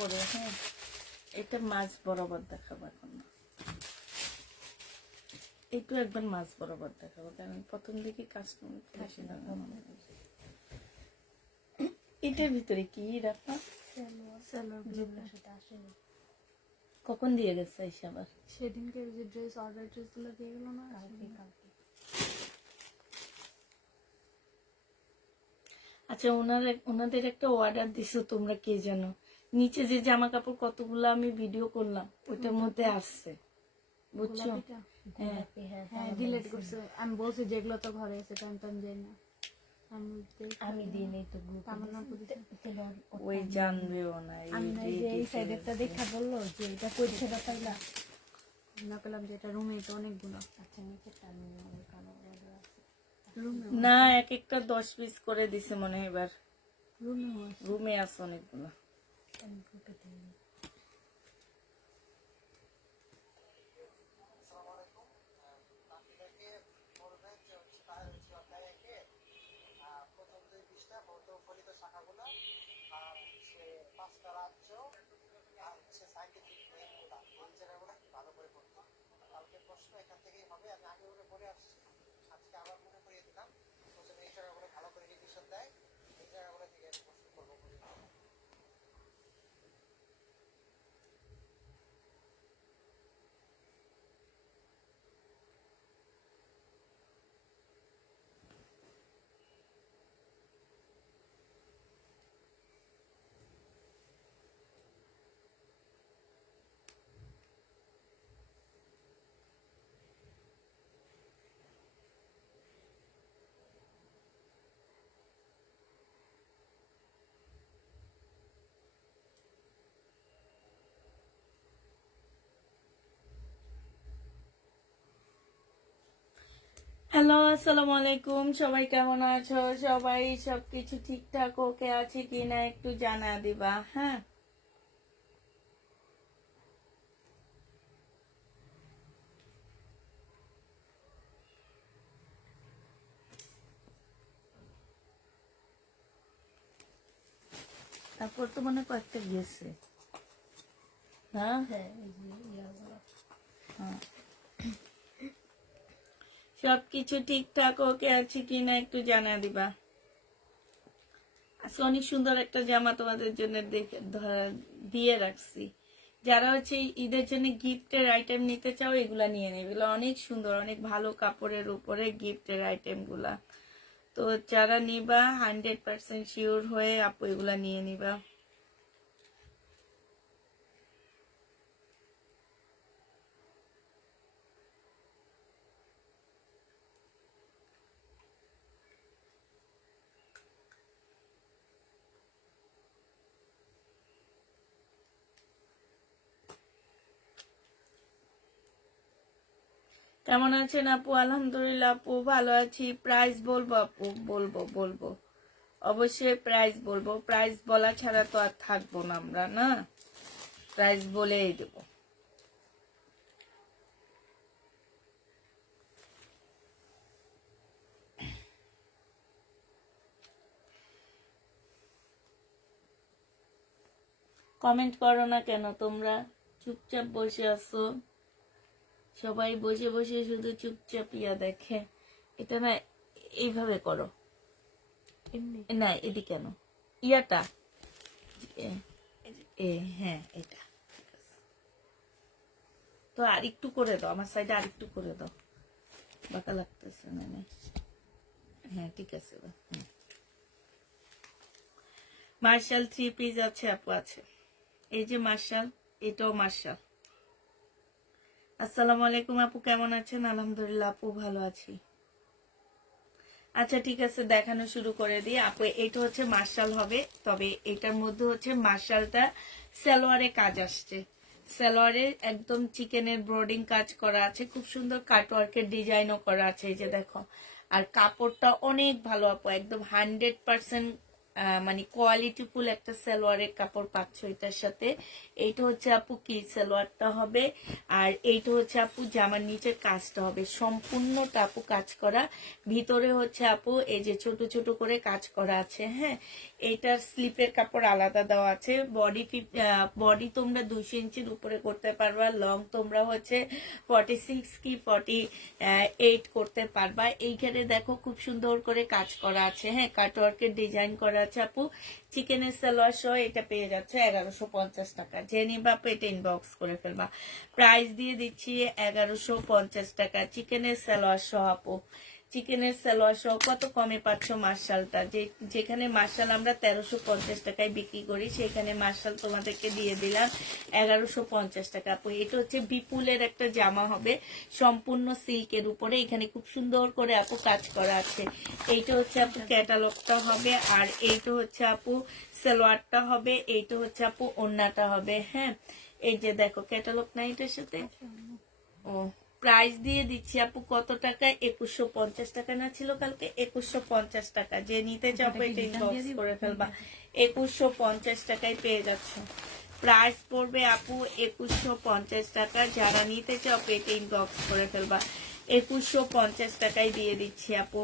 পরে। হ্যাঁ, এটা মাছ বরাবর দেখাবো এখন না, একটু একবার মাছ বরাবর দেখাবো, কারণ প্রথম দিকে কাস্টমার থাকে না। এটার ভিতরে কি রাখা? কখন দিয়ে গেছে এসে আবার? সেদিনকে যে ড্রেস অর্ডার ড্রেসগুলো দিয়ে গেল না, কালকে। আচ্ছা, ওনাদের একটা অর্ডার দিছো তোমরা, কে জানো? নিচে যে জামা কাপড় কতগুলো আমি ভিডিও করলাম ওইটার মধ্যে আসছে, বুঝছো? হ্যাঁ, হ্যাঁ ডিলিট করছে। আমি বলছি যেগুলো তো ঘরে আছে টান যাই না, আমি দিই নেই তো ওই জানবেও না। এই সাইডেরটা দেখা বললো যে এটা করছে ব্যাপারটা, না পেলাম যে এটা রুমে তো অনেকগুলো। আচ্ছা নিচে না, এক একটা 10 পিস করে দিছে মনে হয় এবার। রুমে আছে অনেকগুলো। হ্যালো, আসসালামু আলাইকুম। সবাই কেমন আছো? সবাই সবকিছু ঠিকঠাক ওকে আছে কিনা একটু জানা দিবা। হ্যাঁ, তারপর তো মনে কয়েকটা গেছে। হ্যাঁ, সবকিছু ঠিকঠাক ওকে আছে কিনা একটু জানা দিবা। আজকে অনেক সুন্দর একটা জামা তোমাদের জন্য দিয়ে রাখছি। যারা হচ্ছে ঈদের জন্য গিফটের আইটেম নিতে চাও এগুলা নিয়ে নেবে, এগুলো অনেক সুন্দর, অনেক ভালো কাপড়ের উপরে গিফটের আইটেম গুলা। তো যারা নিবা 100% শিওর হয়ে আপু এগুলা নিয়ে নিবা। কেমন আছেন আপু? আলহামদুলিল্লাহ আপু ভালো আছি। প্রাইস বলবো আপু? বলবো অবশ্যই প্রাইস বলবো। প্রাইস বলা ছাড়া তো আর থাকবো না আমরা, না? প্রাইস বলেই দেব। কমেন্ট করো না কেন তোমরা? চুপচাপ বসে আছো, সবাই বসে বসে শুধু চুপচাপ ইয়া দেখে। এটা না, এইভাবে করো না, এদিকে কেন ইয়াটা হ্যাঁ এটা তো আর একটু করে দাও, আমার সাইডে আর একটু করে দাও, বাঁকা লাগতেছে না। হ্যাঁ ঠিক আছে। মার্শাল 3 পিস আছে আপু, আছে। এই যে মার্শাল, এটাও মার্শাল। আসসালামু আলাইকুম আপু, কেমন আছেন? আলহামদুলিল্লাহ আপু ভালো আছি। আচ্ছা ঠিক আছে, দেখানো শুরু করে দিই আপু। এটা হচ্ছে মার্শাল হবে, তবে এটার মধ্যে হচ্ছে মার্শালটা সালোয়ারে কাজ আসছে। সালোয়ারে একদম চিকেনের ব্রোডিং কাজ করা আছে, খুব সুন্দর কাটওয়ার্কের ডিজাইনও করা আছে, এই যে দেখো। আর কাপড়টা অনেক ভালো আপু, একদম 100% মানে কোয়ালিটিফুল একটা সালোয়ারের কাপড় পাচ্ছ এটার সাথে। এইটা হচ্ছে আপু কি সালোয়ারটা হবে, আর এইটা হচ্ছে আপু জামার নিচের কাজটা হবে সম্পূর্ণটা আপু কাজ করা, ভিতরে হচ্ছে আপু এই যে ছোট ছোট করে কাজ করা আছে। হ্যাঁ, এইটার স্লিপের কাপড় আলাদা দেওয়া আছে। বডি তোমরা 200 ইঞ্চির উপরে করতে পারবা, লং তোমরা হচ্ছে 46 কি 48 করতে পারবা। এইখানে দেখো খুব সুন্দর করে কাজ করা আছে। হ্যাঁ, কাটওয়ার্কের ডিজাইন করা আছে আপু। চিকেনের সালোয়ার সহ এটা পেয়ে যাচ্ছে 1150 টাকা। যে নিবা আপু এটা ইনবক্স করে ফেলবা। প্রাইস দিয়ে দিচ্ছি 1150 টাকা চিকেনের সালোয়ার সহ আপু। চিকেনের সালোয়ার সহ কত কমে পাচ্ছ মার্শালটা, যেখানে মার্শাল আমরা 1350 টাকায় বিক্রি করি, সেখানে মার্শাল তোমাদেরকে দিয়ে দিলাম 1150 টাকা আপু। এটা হচ্ছে বিপুলের একটা জামা হবে সম্পূর্ণ সিল্কের উপরে, এখানে খুব সুন্দর করে আপু কাজ করা আছে। এইটা হচ্ছে আপু ক্যাটালগটা হবে, আর এইটা হচ্ছে আপু সালোয়ারটা হবে, এইটা হচ্ছে আপু ওড়নাটা হবে। হ্যাঁ, এই যে দেখো ক্যাটালগ না এটার সাথে। ও প্রাইস দিয়ে দিচ্ছি আপু কত টাকা, 2150 টাকা না ছিল কালকে, 2150 টাকা। যে নিতে চাও এটা ইনবক্স করে ফেলবা। 2150 টাকায় পেয়ে যাচ্ছ। প্রাইস পড়বে আপু 2150 টাকা। যারা নিতে চাও এটা ইনবক্স করে ফেলবা। 2150 টাকায় দিয়ে দিচ্ছি আপু।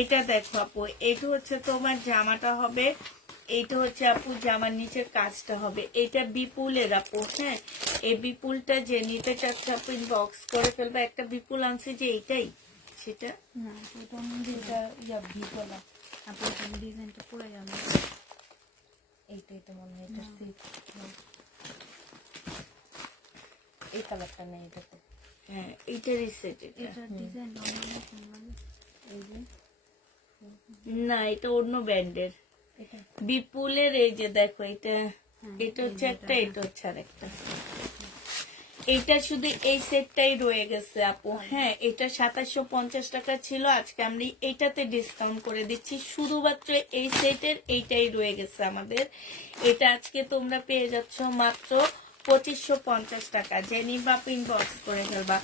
এটা দেখো আপু, এটা হচ্ছে তোমার জামাটা হবে, এইটা হচ্ছে আপু জামার নিচের কাজটা হবে। এটা বিপুলের আপু। হ্যাঁ, এই বিপুলটা যে নিতে চাচ্ছে আপু ইনবক্স করে ফেলবা। একটা বিপুল আনছে যে এইটাই সেটা না, এটা যেটা ইয়া ভিগলা আপনি এখানে ডিজাইনটা পুরো জানেন। এইটাই তো মনে হয় এটা সিল্ক, এই কালারটা নেই এটাতে। হ্যাঁ, এইটারই সেট। এটা ডিজাইন মানে এই যে না, এটা অন্য ব্র্যান্ডের এটা বিপুলের। এই যে দেখো এটা, এটা হচ্ছে একটা, এটা হচ্ছে আরেকটা। এটা শুধু এই সেটটাই রয়ে গেছে আপু। হ্যাঁ, এটা 2750 টাকা ছিল, আজকে আমরা এইটাতে ডিসকাউন্ট করে দিচ্ছি। শুধুমাত্র এই সেটের এইটাই রয়ে গেছে আমাদের। এটা আজকে তোমরা পেয়ে যাচ্ছ মাত্র 2550 টাকা। যে নিবা ইনবক্স করে ফেলবা।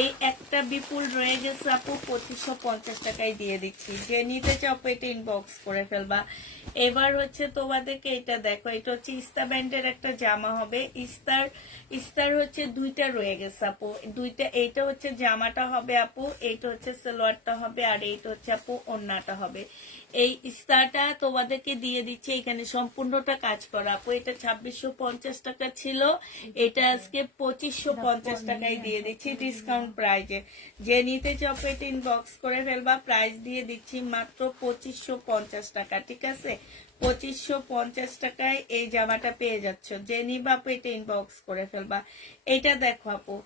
এই একটা বিপুল রয়ে গেছে আপু, 2550 টাকায় দিয়ে দিচ্ছি। যে নিতে চাও এটা ইনবক্স করে ফেলবা। এবার হচ্ছে তোমাদেরকে এটা দেখো, এটা হচ্ছে ইস্তা ব্যান্ডের একটা জামা হবে। ইস্তার হচ্ছে দুইটা রয়ে গেছে আপু, দুইটা। এইটা হচ্ছে জামাটা হবে আপু, এইটা হচ্ছে সালোয়ারটা হবে, আর এইটা হচ্ছে আপু ওড়নাটা হবে। এই ইস্তারটা তোমাদেরকে দিয়ে দিচ্ছে, এখানে সম্পূর্ণটা কাজ করা আপু। এটা 2650 টাকা ছিল, এটা আজকে 2550 টাকায় দিয়ে দিচ্ছি ডিসকাউন্ট প্রাইজে। যে নিতে চাও এটা ইনবক্স করে ফেলবা। প্রাইস দিয়ে দিচ্ছি মাত্র 2550 টাকা। ঠিক আছে, 2550 টাকায় এই জামাটা পেয়ে যাচ্ছ। যে নিবা আপু এটা ইনবক্স করে ফেলবা। এটা দেখো আপু,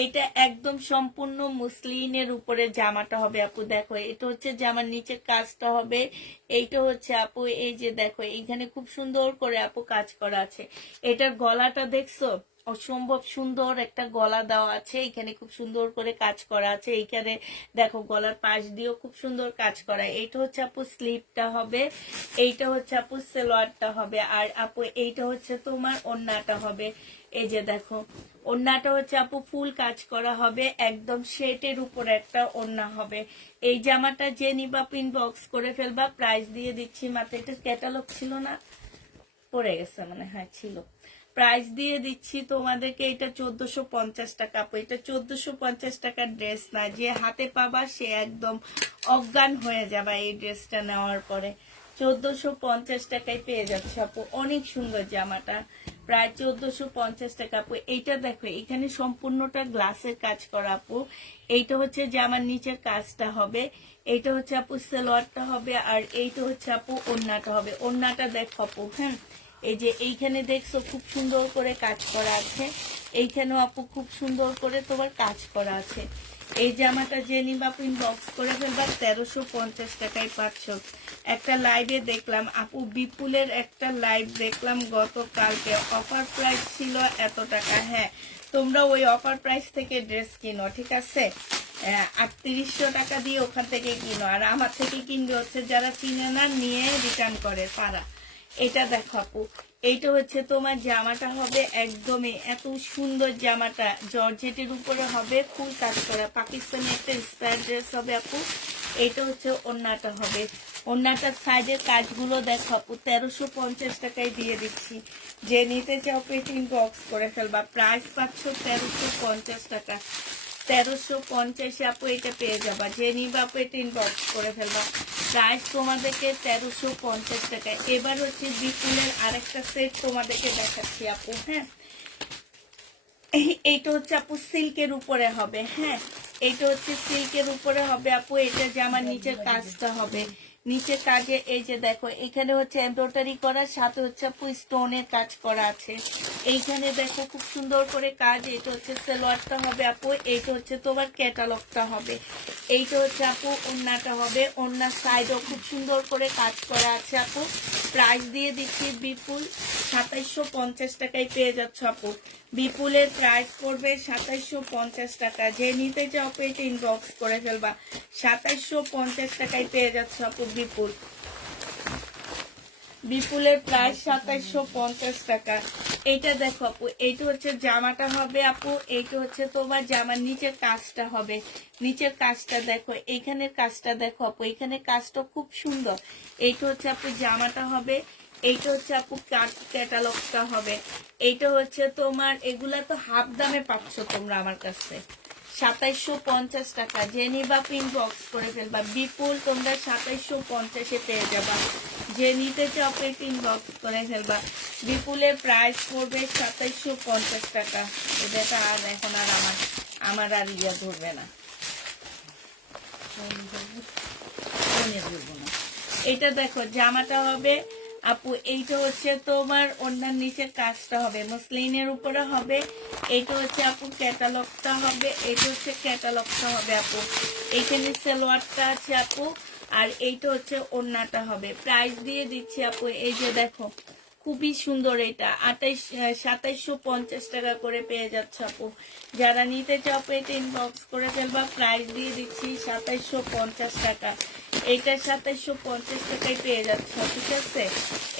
এইটা একদম সম্পূর্ণ মুসলিনের উপরে জামাটা হবে আপু। দেখো এটা হচ্ছে জামার নিচের কাজটা হবে। এইটা হচ্ছে আপু এই যে দেখো, এইখানে খুব সুন্দর করে আপু কাজ করা আছে। এটার গলাটা দেখছো, অসম্ভব সুন্দর একটা গলা দেওয়া আছে। এখানে খুব সুন্দর করে কাজ করা আছে। এইখানে দেখো গলার পাশ দিয়েও খুব সুন্দর কাজ করা। এইটা হচ্ছে আপু স্লিপটা হবে, এইটা হচ্ছে আপু সালোয়ারটা হবে, আর আপু এইটা হচ্ছে তোমার ওড়নাটা হবে। এই যে দেখো ওড়নাটা হচ্ছে আপু ফুল কাজ করা হবে, একদম শেটের উপর একটা ওড়না হবে। এই জামাটা যে নিবা ইনবক্স করে ফেলবা। প্রাইস দিয়ে দিচ্ছি মাত্র, এটা ক্যাটালগ ছিল না, পড়ে গেছে মানে, হ্যাঁ ছিল। প্রাইস দিয়ে দিচ্ছি তোমাদেরকে এটা 1450 টাকা আপু। এটা 1450 টাকার ড্রেস না, যে হাতে পাবা সে একদম অজ্ঞান হয়ে যাবে এই ড্রেসটা নেওয়ার পরে। 1450 টাকায় পেয়ে যাচ্ছে আপু, অনেক সুন্দর জামাটা। প্রায় 1450 টাকা আপু। এইটা দেখো এখানে সম্পূর্ণটা গ্লাসের কাজ করা আপু। এইটা হচ্ছে জামার নিচের কাজটা হবে, এইটা হচ্ছে আপু সালোয়ারটা হবে, আর এইটা হচ্ছে আপু ওড়নাটা হবে। ওড়নাটা দেখো আপু। হ্যাঁ, এই যে এইখানে দেখছো খুব সুন্দর করে কাজ করা আছে, এইখানেও আপু খুব সুন্দর করে তোমার কাজ করা আছে। এই জামাটা যে নিবা আপু ইনবক্স করে ফেলবা। 1350 টাকায় পাচ্ছ। একটা লাইভে দেখলাম আপু, বিপুলের একটা লাইভ দেখলাম গতকালকে, অফার প্রাইস ছিল এত টাকা। হ্যাঁ, তোমরা ওই অফার প্রাইস থেকে ড্রেস কিনো, ঠিক আছে, 3800 টাকা দিয়ে ওখান থেকে কিনো। আর আমার থেকে কিনবে হচ্ছে যারা চিনে না, নিয়ে রিটার্ন করে পারা। এটা দেখো আপু, এইটা হচ্ছে তোমার জামাটা হবে একদমই এত সুন্দর জামাটা, জর্জেটের উপরে হবে, ফুল কাজ করা, পাকিস্তানি একটা স্টাইল ড্রেস হবে আপু। এইটা হচ্ছে ওড়নাটা হবে, ওড়নাটার সাইডের কাজগুলো দেখো আপু 1350 টাকায় দিয়ে দিচ্ছি। যে নিতে চাও পেট ইনবক্স করে ফেলবা। প্রাইস পাচ্ছ 1350 টাকা। 1350 আপু এটা পেয়ে যাবা। যে নিবা আপু এটা ইনবক্স করে ফেলবা। প্রাইস তোমাদেরকে 1350 টাকা। এবার হচ্ছে বিপুলের আরেকটা সেট তোমাদেরকে দেখাচ্ছি আপু। হ্যাঁ, এইটা হচ্ছে আপু সিল্কের উপরে হবে। হ্যাঁ, এইটা হচ্ছে সিল্কের উপরে হবে আপু। এটা যে আমার নিচের কাজটা হবে, নিচের কাজে এই যে দেখো এখানে হচ্ছে এমব্রয়ডারি করা, সাথে হচ্ছে আপু স্টোনের কাজ করা আছে। এইখানে দেখো খুব সুন্দর করে কাজ। এটা হচ্ছে সালোয়ারটা হবে আপু। এইটা হচ্ছে তোমার ক্যাটালগটা হবে। এইটা হচ্ছে আপু ওড়নাটা হবে। ওড়নার সাইডও খুব সুন্দর করে কাজ করা আছে আপু। প্রাইস দিয়ে দিচ্ছি বিপুল 2750 টাকায় পেয়ে যাচ্ছ আপু। বিপুলের প্রাইস পড়বে 2750 টাকা। যে নিতে চাও পেট ইনবক্স করে ফেলবা। 2750 টাকায় পেয়ে যাচ্ছ আপু বিপুল। বিপুলের প্রাইস 2750 টাকা। এইটা দেখো আপু, এইটা হচ্ছে জামাটা হবে আপু। এইটা হচ্ছে তোমার জামার নিচের কাজটা হবে। নিচের কাজটা দেখো, এইখানের কাজটা দেখো আপু, এইখানে কাজটা খুব সুন্দর। এইটা হচ্ছে আপু জামাটা হবে। এইটা হচ্ছে আপু ক্যাটালগটা হবে। এইটা হচ্ছে তোমার, এগুলা তো হাফ দামে পাচ্ছ তোমরা আমার কাছে। 2750 টাকা। যে নিবা ইনবক্স করে ফেলবা। বিপুল তোমরা 2750-এ পেয়ে যাবা। যে নিতে চাও পেট ইনবক্স করে ফেলবা। বিপুলের প্রাইস পড়বে 2750 টাকা। এটা আর এখন আর আমার আর ইয়া ধরবে না, মনে ধরবো না। এটা দেখো জামাটা হবে আপু। এইটা হচ্ছে তোমার অন্যান্য নিচের কাজটা হবে, মসলিনের উপরে হবে। এইটা হচ্ছে আপু ক্যাটালগটা হবে। এইটা হচ্ছে ক্যাটালগটা হবে আপু। এইখানে সালোয়ারটা আছে আপু, আর এইটা হচ্ছে ওড়নাটা হবে। প্রাইস দিয়ে দিচ্ছি আপু, এই যে দেখো খুবই সুন্দর। এটা 2750 টাকা করে পেয়ে যাচ্ছে আপু। যারা নিতে চাও পেট ইনবক্স করে ফেলবা। প্রাইস দিয়ে দিচ্ছি 2750 টাকা। এইটা 2750 টাকায় পেয়ে যাচ্ছ, ঠিক আছে।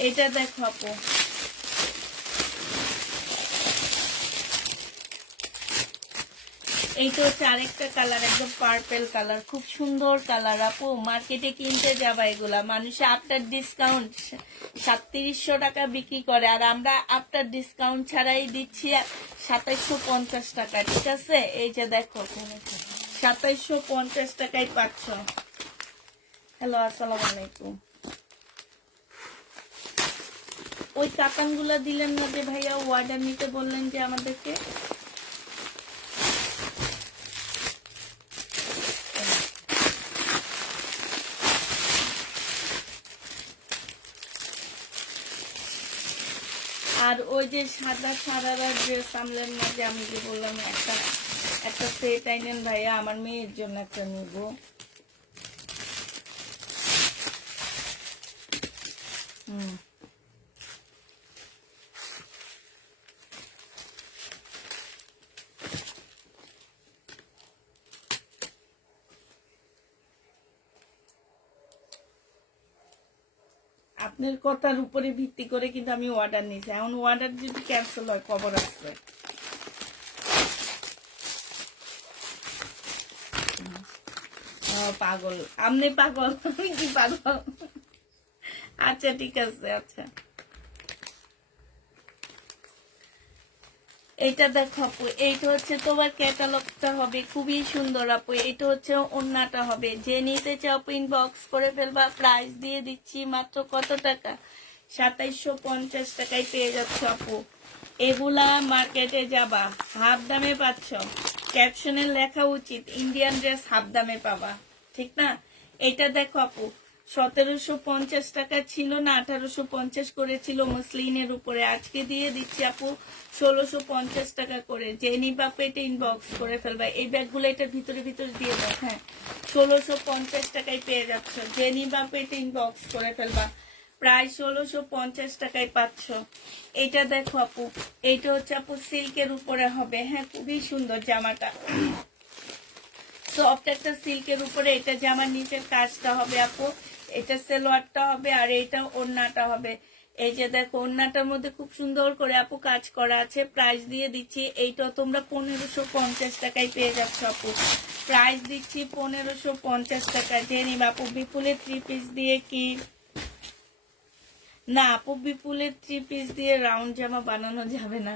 এটা দেখো আপু, এইটা হচ্ছে আরেকটা কালার, একদম পার্পেল কালার, খুব সুন্দর কালার আপু। মার্কেটে কিনতে যাবা এগুলা মানুষে আফটার ডিসকাউন্ট 3700 টাকা বিক্রি করে, আর আমরা আফটার ডিসকাউন্ট ছাড়াই দিচ্ছি 2750 টাকা, ঠিক আছে। এই যে দেখো 2750 টাকায় পাচ্ছ। হ্যালো, আসসালামু আলাইকুম। ওই কাতানগুলা দিলেন না যে ভাইয়া, অর্ডার নিতে বললেন যে আমাদেরকে। আর ওই যে সাদা সারারা ড্রেস আনলেন না যে, আমি যে বললাম একটা সেট আইনেন ভাইয়া, আমার মেয়ের জন্য একটা নিব। আপনার কথার উপরে ভিত্তি করে কিন্তু আমি অর্ডার নিয়েছি। এখন অর্ডার যদি ক্যান্সেল হয় খবর আছে। পাগল আপনি, পাগল আমি কি পাগল? আচ্ছা ঠিক আছে। আচ্ছা, এইটা দেখো আপু, এইটা হচ্ছে তোমার ক্যাটালগটা হবে, খুবই সুন্দর আপু। এইটা হচ্ছে ওড়নাটা হবে। যে নিতে চাও ইনবক্স করে ফেলবা। প্রাইস দিয়ে দিচ্ছি মাত্র কত টাকা? 2750 টাকায় পেয়ে যাচ্ছ আপু। এগুলা মার্কেটে যাবা হাফ দামে পাচ্ছ। ক্যাপশনে লেখা উচিত ইন্ডিয়ান ড্রেস হাফ দামে পাবা, ঠিক না। এটা দেখো আপু, 1750 টাকা ছিল না, 1850 করেছিল মসলিনের উপরে। আজকে দিয়ে দিচ্ছি আপু 1650 টাকা করে। যে নিবা পেটে ইনবক্স করে ফেলবা। এই ব্যাগগুলো এটার ভিতরে ভিতরে দিয়ে দাও। হ্যাঁ, 1650 টাকায় পেয়ে যাচ্ছ। যে নিবা পেটে ইনবক্স করে ফেলবা। প্রায় 1650 টাকায় পাচ্ছ। এটা দেখো আপু, এইটা হচ্ছে আপু সিল্কের উপরে হবে। হ্যাঁ, খুবই সুন্দর জামাটা, সফট একটা সিল্কের উপরে। এটা জামার নিচের কাজটা হবে আপু। এটা সালোয়ারটা হবে, আর এইটা ওড়নাটা হবে। এই যে দেখো ওড়নাটার মধ্যে খুব সুন্দর করে আপু কাজ করা আছে, প্রাইস দিয়ে দিচ্ছি এইটা তোমরা 1550 টাকায় পেয়ে যাচ্ছ আপু। প্রাইস দিচ্ছি 1550 টাকা। জেনে আপু বিপুলের 3 পিস দিয়ে কি না আপু, বিপুলের 3 পিস দিয়ে রাউন্ড জামা বানানো যাবে না।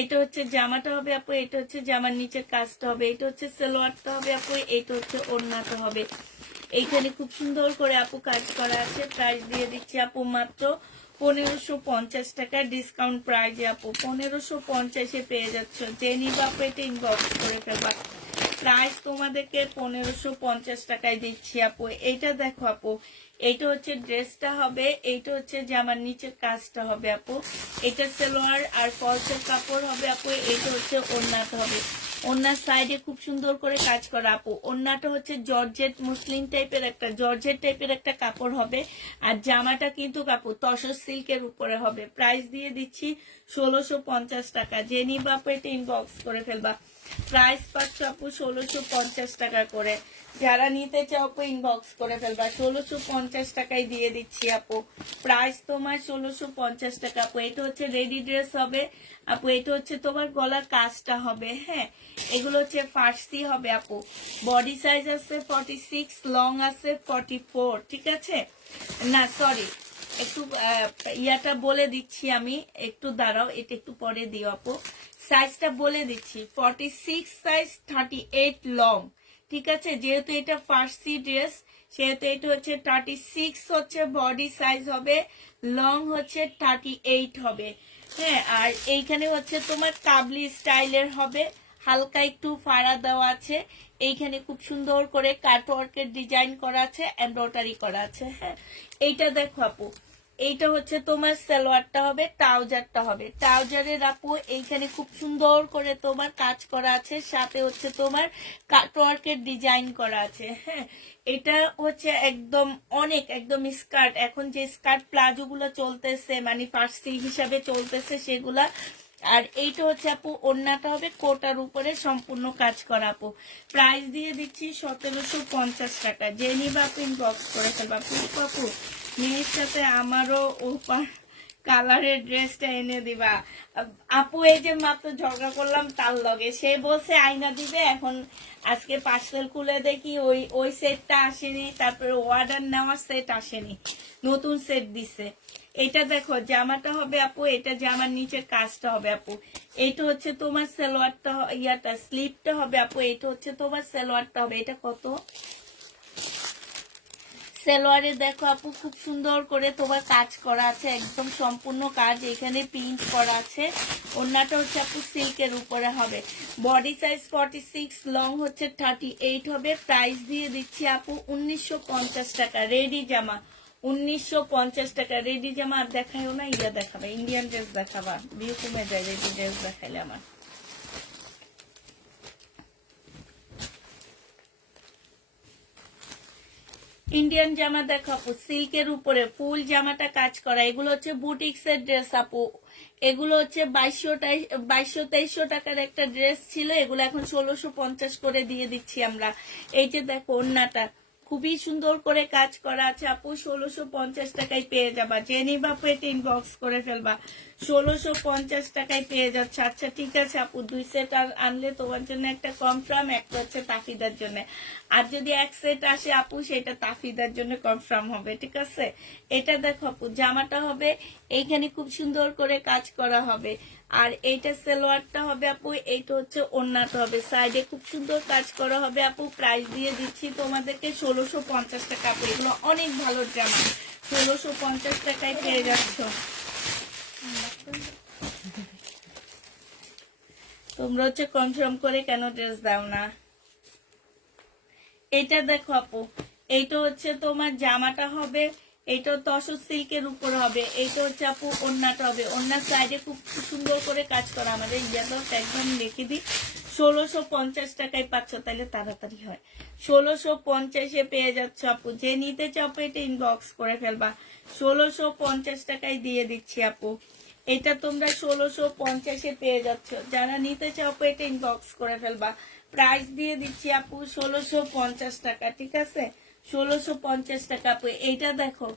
এটা হচ্ছে জামাটা হবে আপু, এটা হচ্ছে জামার নিচের কাজটা হবে, এটা হচ্ছে সালোয়ারটা হবে আপু, এটা হচ্ছে ওড়নাটা হবে। এইখানে খুব সুন্দর করে আপু কাজ করা আছে। প্রাইস দিয়ে দিচ্ছি আপু মাত্র 1550 টাকা ডিসকাউন্ট প্রাইজে আপু 1550-এ পেয়ে যাচ্ছ। যে নিবা আপু এটা ইনবক্স করে ফেলবা। প্রাইস তোমাদেরকে 1550 টাকায় দিচ্ছি আপু। এইটা দেখো আপু, এইটা হচ্ছে ড্রেসটা হবে, এইটা হচ্ছে জামার নিচের কাজটা হবে আপু, এটা সালোয়ার আর ফলসের কাপড় হবে আপু, এইটা হচ্ছে ওড়নাটা হবে। ওড়নার সাইডে খুব সুন্দর করে কাজ করা আপু। ওড়নাটা হচ্ছে জর্জেট মুসলিম টাইপের একটা জর্জেট টাইপের একটা কাপড় হবে, আর জামাটা কিন্তু কাপড় তসর সিল্কের উপরে হবে। প্রাইস দিয়ে দিচ্ছি 1650 টাকা। যে নিবা আপু এটা ইনবক্স করে ফেলবা। প্রাইস পাচ্ছ আপু 1650 টাকা করে। যারা নিতে চাও আপু ইনবক্স করে ফেলবা। 1650 টাকায় দিয়ে দিচ্ছি আপু। প্রাইস তোমার 1650 টাকা আপু। এটা হচ্ছে রেডি ড্রেস হবে আপু, এটা হচ্ছে তোমার গলার কাজটা হবে। হ্যাঁ, এগুলো হচ্ছে ফার্সি হবে আপু। বডি সাইজ আছে 46, লং আছে 44, ঠিক আছে? না সরি, একটু ইয়াটা বলে দিচ্ছি আমি, একটু দাঁড়াও, এটা একটু পরে দিও আপু। সাইজটা বলে দিচ্ছি, 46 সাইজ, 38 লং, ঠিক আছে? যেহেতু এটা ফার্সি ড্রেস সেহেতু এটা হচ্ছে 36 হচ্ছে বডি সাইজ হবে, লং হচ্ছে 38 হবে। হ্যাঁ, আর এইখানে হচ্ছে তোমার কাবলি স্টাইলের হবে, হালকা একটু ফাড়া দেওয়া আছে। এইখানে খুব সুন্দর করে কাটওয়ার্কের ডিজাইন করা আছে, এমব্রয়ডারি করা আছে। হ্যাঁ, এইটা দেখো আপু, এইটা হচ্ছে তোমার সালোয়ারটা হবে, ট্রাউজারটা হবে। ট্রাউজারের আপু এইখানে খুব সুন্দর করে তোমার কাজ করা আছে, সাথে হচ্ছে তোমার কাটওয়ার্কের ডিজাইন করা আছে। হ্যাঁ, এটা হচ্ছে একদম অনেক একদম স্কার্ট, এখন যে স্কার্ট প্লাজো গুলো চলতেছে মানে ফার্সি হিসাবে চলতেছে সেগুলা। আর এইটা হচ্ছে আপু ওড়নাটা হবে কোটার উপরে সম্পূর্ণ কাজ করা আপু। প্রাইস দিয়ে দিচ্ছি 1750 টাকা। যে নিবা আপু ইনবক্স করে ফেলবা। আপু মেয়ের সাথে আমারও ওপার কালারের ড্রেসটা এনে দিবা আপু। এই যে মাত্র ঝগড়া করলাম তার লগে, সে বলছে আয়না দিবে, এখন আজকে পার্সেল খুলে দেখি ওই সেটটা আসেনি, তারপরে অর্ডার নেওয়ার সেট আসেনি, নতুন সেট দিছে। এটা দেখো জামাটা হবে আপু, এটা জামার নিচের কাজটা হবে আপু। এটা হচ্ছে তোমার সালোয়ারটা, ইয়াটা স্লিপটা হবে আপু, এটা হচ্ছে তোমার সালোয়ারটা হবে। এটা কত? সালোয়ারে দেখো আপু খুব সুন্দর করে তোমার কাজ করা আছে, একদম সম্পূর্ণ কাজ, এখানে প্রিন্ট করা আছে। ওড়নাটা হচ্ছে আপু সিল্কের উপরে হবে। বডি সাইজ 46, লং হচ্ছে 38 হবে। প্রাইস দিয়ে দিচ্ছি আপু 1950 টাকা। রেডি জামা 1950 টাকা। রেডি জামা আর দেখাইও না, ইয়া দেখাবে, ইন্ডিয়ান ড্রেস দেখাবা, বিয়ে কমে যায় রেডি ড্রেস দেখাইলে আমার। ইন্ডিয়ান জামা দেখো আপু, সিল্কের উপরে ফুল জামাটা কাজ করা। এগুলো হচ্ছে বুটিক্স এর ড্রেস আপু। এগুলো হচ্ছে 2200-2300 টাকার একটা ড্রেস ছিল, এগুলো এখন 1650 করে দিয়ে দিচ্ছি আমরা। এই যে দেখো ওড়নাটা খুবই সুন্দর করে কাজ করা আছে আপু, 1650 টাকায় পেয়ে যাবা। জেনি বাপু এটা ইনবক্স করে ফেলবা। 1650 টাকায় পেয়ে যাচ্ছে। আচ্ছা ঠিক আছে আপু, 2 সেট আর আনলে তোমার জন্য একটা কনফার্ম, একটা হচ্ছে তাফিদার জন্য। আর যদি 1 সেট আসে আপু সেটা তাফিদার জন্য কনফার্ম হবে, ঠিক আছে? এটা দেখো আপু জামাটা হবে, এইখানে খুব সুন্দর করে কাজ করা হবে। আর এইটা সালোয়ারটা হবে আপু, এইটা হচ্ছে ওড়নাটা হবে, সাইডে খুব সুন্দর কাজ করা হবে আপু। প্রাইস দিয়ে দিচ্ছি তোমাদেরকে 1650 টাকা আপু। এগুলো অনেক ভালো জামা, 1650 টাকায় পেয়ে যাচ্ছ। তোমরা হচ্ছে কনফার্ম করে কেন ড্রেস দাও না? এটা দেখো আপু, এইটা হচ্ছে তোমার জামাটা হবে, এইটা তসর সিল্কের উপর হবে। এইটা হচ্ছে আপু ওড়নাটা হবে, ওড়নার সাইডে খুব সুন্দর করে কাজ করা। আমাদের ইয়াটা একদম লিখে দিই, 1650 টাকায় পাচ্ছ, তাহলে তাড়াতাড়ি হয়। 1650-এ পেয়ে যাচ্ছ আপু। যে নিতে চাও এটা ইনবক্স করে ফেলবা। 1650 টাকায় দিয়ে দিচ্ছি আপু। এটা তোমরা 1650-এ পেয়ে যাচ্ছ। যারা নিতে চাও এটা ইনবক্স করে ফেলবা। প্রাইস দিয়ে দিচ্ছি আপু 1650 টাকা, ঠিক আছে? 1650 টাকা আপু। এইটা দেখো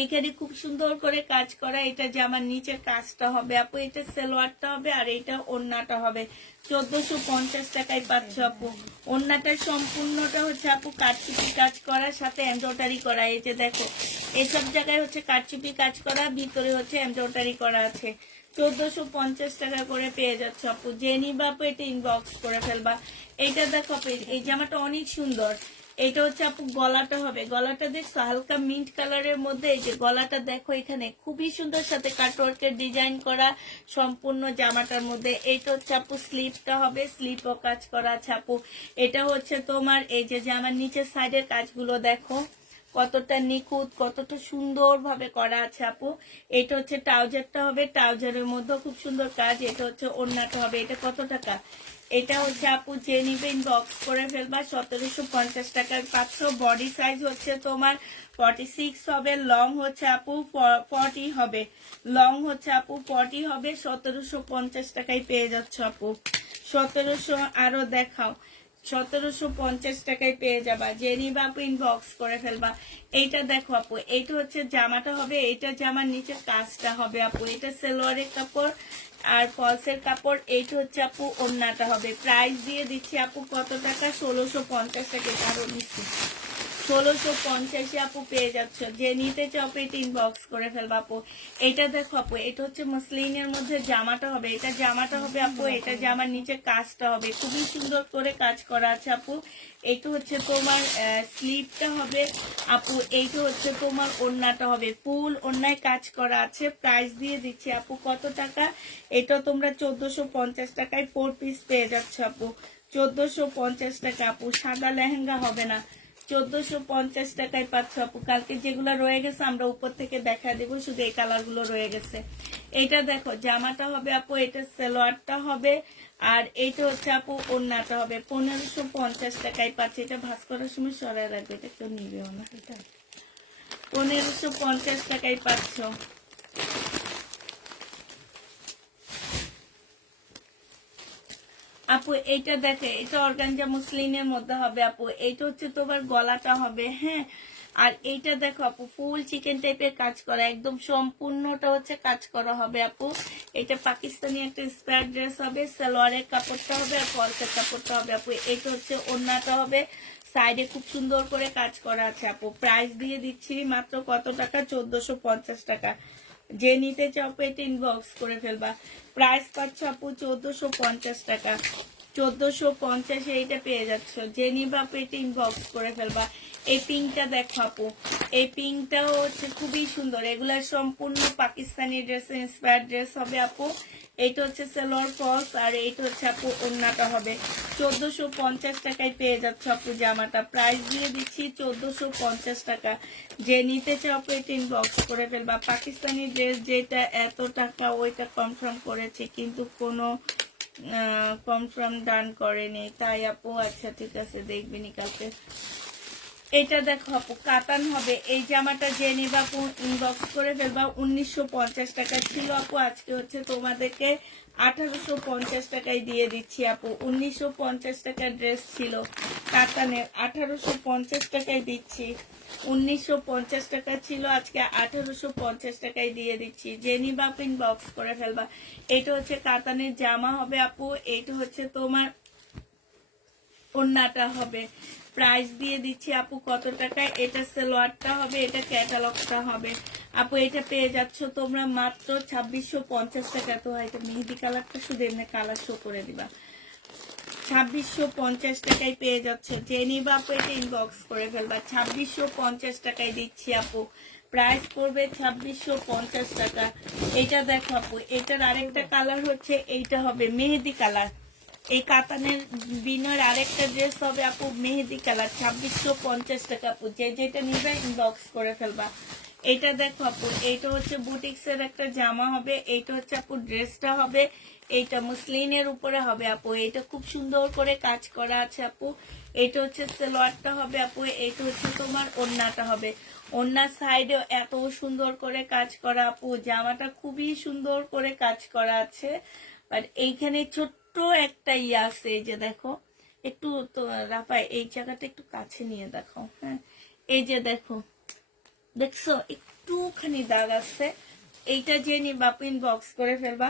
এইখানে খুব সুন্দর করে কাজ করা, এটা জামার নিচের কাজটা হবে আপু, এটা সালোয়ারটা হবে আর এটা ওড়নাটা হবে। 1450 টাকায় পাচ্ছ আপু। ওড়নাটা সম্পূর্ণটা হচ্ছে আপু কারচুপি কাজ করার সাথে এমব্রয়ডারি করা। এই যে দেখো এইসব জায়গায় হচ্ছে কারচুপি কাজ করা, ভিতরে হচ্ছে এমব্রয়ডারি করা আছে। 1450 টাকা করে পেয়ে যাচ্ছ আপু। যে নিবা আপু এটা ইনবক্স করে ফেলবা। এইটা দেখো আপু, এই জামাটা অনেক সুন্দর। এটা হচ্ছে আপু গলাটা হবে, গলাটা দেখছো হালকা মিন্ট কালারের মধ্যে। এই যে গলাটা দেখো এখানে খুবই সুন্দর সাথে কাটওয়ার্কের ডিজাইন করা সম্পূর্ণ জামাটার মধ্যে। এটা হচ্ছে আপু স্লিপটা হবে, স্লিপও কাজ করা আছে আপু। এটা হচ্ছে তোমার এই যে জামার নিচের সাইডের কাজগুলো দেখো কতটা নিখুঁত, কতটা সুন্দর ভাবে করা আছে আপু। এটা হচ্ছে ট্রাউজারটা হবে, ট্রাউজারের মধ্যে খুব সুন্দর কাজ। এটা হচ্ছে ওড়নাটা হবে। এটা কত টাকা? এটা হচ্ছে আপু যে নিবে ইনবক্স করে ফেলবা। 1750 টাকার পাচ্ছ। বডি সাইজ হচ্ছে তোমার 46 হবে, লং হচ্ছে আপু 40 হবে, লং হচ্ছে আপু 40 হবে। 1750 টাকায় পেয়ে যাচ্ছ আপু। 1700 আরো দেখাও, 1750 টাকায় পেয়ে যাবা। যে নিবা আপু ইনবক্স করে ফেলবা। এইটা দেখো আপু, এইটা হচ্ছে জামাটা হবে, এইটা জামার নিচে কাজটা হবে আপু। এটা সালোয়ারের কাপড় আর ফলসের কাপড়। এইটা হচ্ছে আপু ওড়নাটা হবে। প্রাইস দিয়ে দিচ্ছি আপু কত টাকা? 1650 টাকা। কারণ 1650 আপু পেয়ে যাচ্ছ। যে নিতে চাও এটা ইনবক্স করে ফেলবা আপু। এটা দেখো আপু, এটা হচ্ছে মসলিনের মধ্যে জামাটা হবে, এটা জামাটা হবে আপু। এটা জামার নিচে কাজটা হবে, খুবই সুন্দর করে কাজ করা আছে আপু। এটা হচ্ছে তোমার স্লিভটা হবে আপু। এইটা হচ্ছে তোমার ওড়নাটা হবে, ফুল ওড়নায় কাজ করা আছে। প্রাইস দিয়ে দিচ্ছি আপু কত টাকা? এটা তোমরা 1450 টাকায় 4 পিস পেয়ে যাচ্ছ আপু। 1450 টাকা আপু। সাদা লেহেঙ্গা হবে না, 1450 টাকায় পাচ্ছ আপু। কালকে যেগুলো রয়ে গেছে আমরা উপর থেকে দেখা দেবো, শুধু এই কালার গুলো রয়ে গেছে। এটা দেখো জামাটা হবে আপু, এটা সালোয়ারটা হবে আর এইটা হচ্ছে আপু ওড়নাটা হবে। 1550 টাকায় পাচ্ছে। এটা ভাঁজ করার সময় সরাই রাখবে, এটা কেউ নিবেও না। এটা 1550 টাকায় পাচ্ছ। আপু এইটা দেখে, এটা অর্গানজা মুসলিনের মধ্যে হবে আপু। এইটা হচ্ছে তোমার গলাটা হবে, হ্যাঁ। আর এইটা দেখো আপু ফুল চিকেন টাইপের কাজ করা, একদম সম্পূর্ণটা হচ্ছে কাজ করা হবে আপু। এটা পাকিস্তানি একটা স্পেয়ার ড্রেস হবে, সালোয়ারের কাপড়টা হবে আর ফলসের কাপড়টা হবে আপু। এইটা হচ্ছে ওড়নাটা হবে, সাইডে খুব সুন্দর করে কাজ করা আছে আপু। প্রাইস দিয়ে দিচ্ছি মাত্র কত টাকা? 1450 টাকা। যে নিতে চাও এটা ইনবক্স করে ফেলবা। প্রাইস পাচ্ছ আপু 1450 টাকা। 1450 এইটা পেয়ে যাচ্ছ। যে নিবা আপু এটা ইনবক্স করে ফেলবা। এই পিঙ্কটা দেখো আপু, এই পিঙ্কটাও হচ্ছে খুবই সুন্দর। এগুলা সম্পূর্ণ পাকিস্তানি ড্রেস, ইন্সপায়ার্ড ড্রেস হবে আপু। এইটা হচ্ছে সালোয়ার ফলস আর এইটা হচ্ছে আপু ওড়নাটা হবে। 1450 টাকায় পেয়ে যাচ্ছ আপু জামাটা। প্রাইস দিয়ে দিচ্ছি 1450 টাকা। যে নিতে চাও আপু এটা ইনবক্স করে ফেলবা। পাকিস্তানি ড্রেস যেটা এত টাকা ওইটা কনফার্ম করেছে কিন্তু কোনো কনফার্ম ডান করেনি, তাই আপু আচ্ছা ঠিক আছে দেখবিনি কালকে। এটা দেখো আপু কাতান হবে। এই জামাটা যে নিবা আপু ইনবক্স করে ফেলবা। 1950 টাকা ছিল আপু, আজকে হচ্ছে তোমাদেরকে 1850 টাকায় দিয়ে দিচ্ছি আপু। 1950 টাকার ড্রেস ছিল কাতানের, 1850 টাকায় দিচ্ছি। 1950 টাকা ছিল, আজকে 1850 টাকায় দিয়ে দিচ্ছি। যে নিবা আপু ইনবক্স করে ফেলবা। এটা হচ্ছে কাতানের জামা হবে আপু। এটা হচ্ছে তোমার ওড়নাটা হবে। প্রাইস দিয়ে দিচ্ছি আপু কত টাকায়? এটা সালোয়ারটা হবে, এটা ক্যাটালগটা হবে আপু। এটা পেয়ে যাচ্ছ তোমরা মাত্র 2650 টাকা। তো এটা মেহেদি কালারটা শুধু এমনি কালার শো করে দিবা। 2650 টাকায় পেয়ে যাচ্ছে। যে নিবা আপু এটা ইনবক্স করে ফেলবা। 2650 টাকায় দিচ্ছি আপু। প্রাইস পড়বে 2650 টাকা। এটা দেখো আপু, এটার আরেকটা কালার হচ্ছে এইটা হবে মেহেদি কালার। এই কাতানের বিনার আরেকটা ড্রেস হবে আপু মেহেদি কালার। 2650 টাকা আপু। যে যেটা নিবে ইনবক্স করে ফেলবা। এটা দেখো আপু, এইটা হচ্ছে বুটিক্সের একটা জামা হবে। এইটা হচ্ছে আপু ড্রেসটা হবে, এইটা মুসলিনের উপরে হবে আপু। এটা খুব সুন্দর করে কাজ করা আছে আপু। এটা হচ্ছে সালোয়ারটা হবে আপু। এইটা হচ্ছে তোমার ওড়নাটা হবে। ওড়নার সাইডে এত সুন্দর করে কাজ করা আপু। জামাটা খুবই সুন্দর করে কাজ করা আছে। বাট এইখানে ছোট্ট একটা ইয়ে আছে, এই যে দেখো একটু তো রাফা এই জায়গাটা একটু কাছে নিয়ে দেখো, হ্যাঁ এই যে দেখো, দেখছো একটুখানি দাগ আছে। এইটা যে নিবা ইনবক্স করে ফেলবা।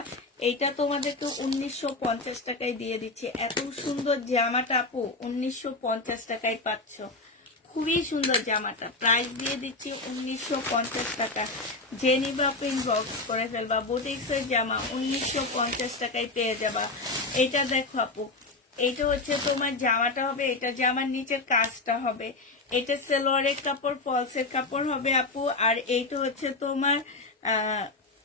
এইটা তোমাদেরকে 1950 টাকায় দিয়ে দিচ্ছি। এত সুন্দর জামাটা আপু 1950 টাকায় পাচ্ছ। খুবই সুন্দর জামাটা, প্রাইস দিয়ে দিচ্ছি 1950 টাকা। যে নিবা ইনবক্স করে ফেলবা। বুটিক্সের জামা 1950 টাকায় পেয়ে যাবা। এটা দেখো আপু, এইটা হচ্ছে তোমার জামাটা হবে, এটা জামার নিচের কাজটা হবে, এটা সেলোয়ারের কাপড়, ফলসের কাপড় হবে আপু। আর এইটা হচ্ছে তোমার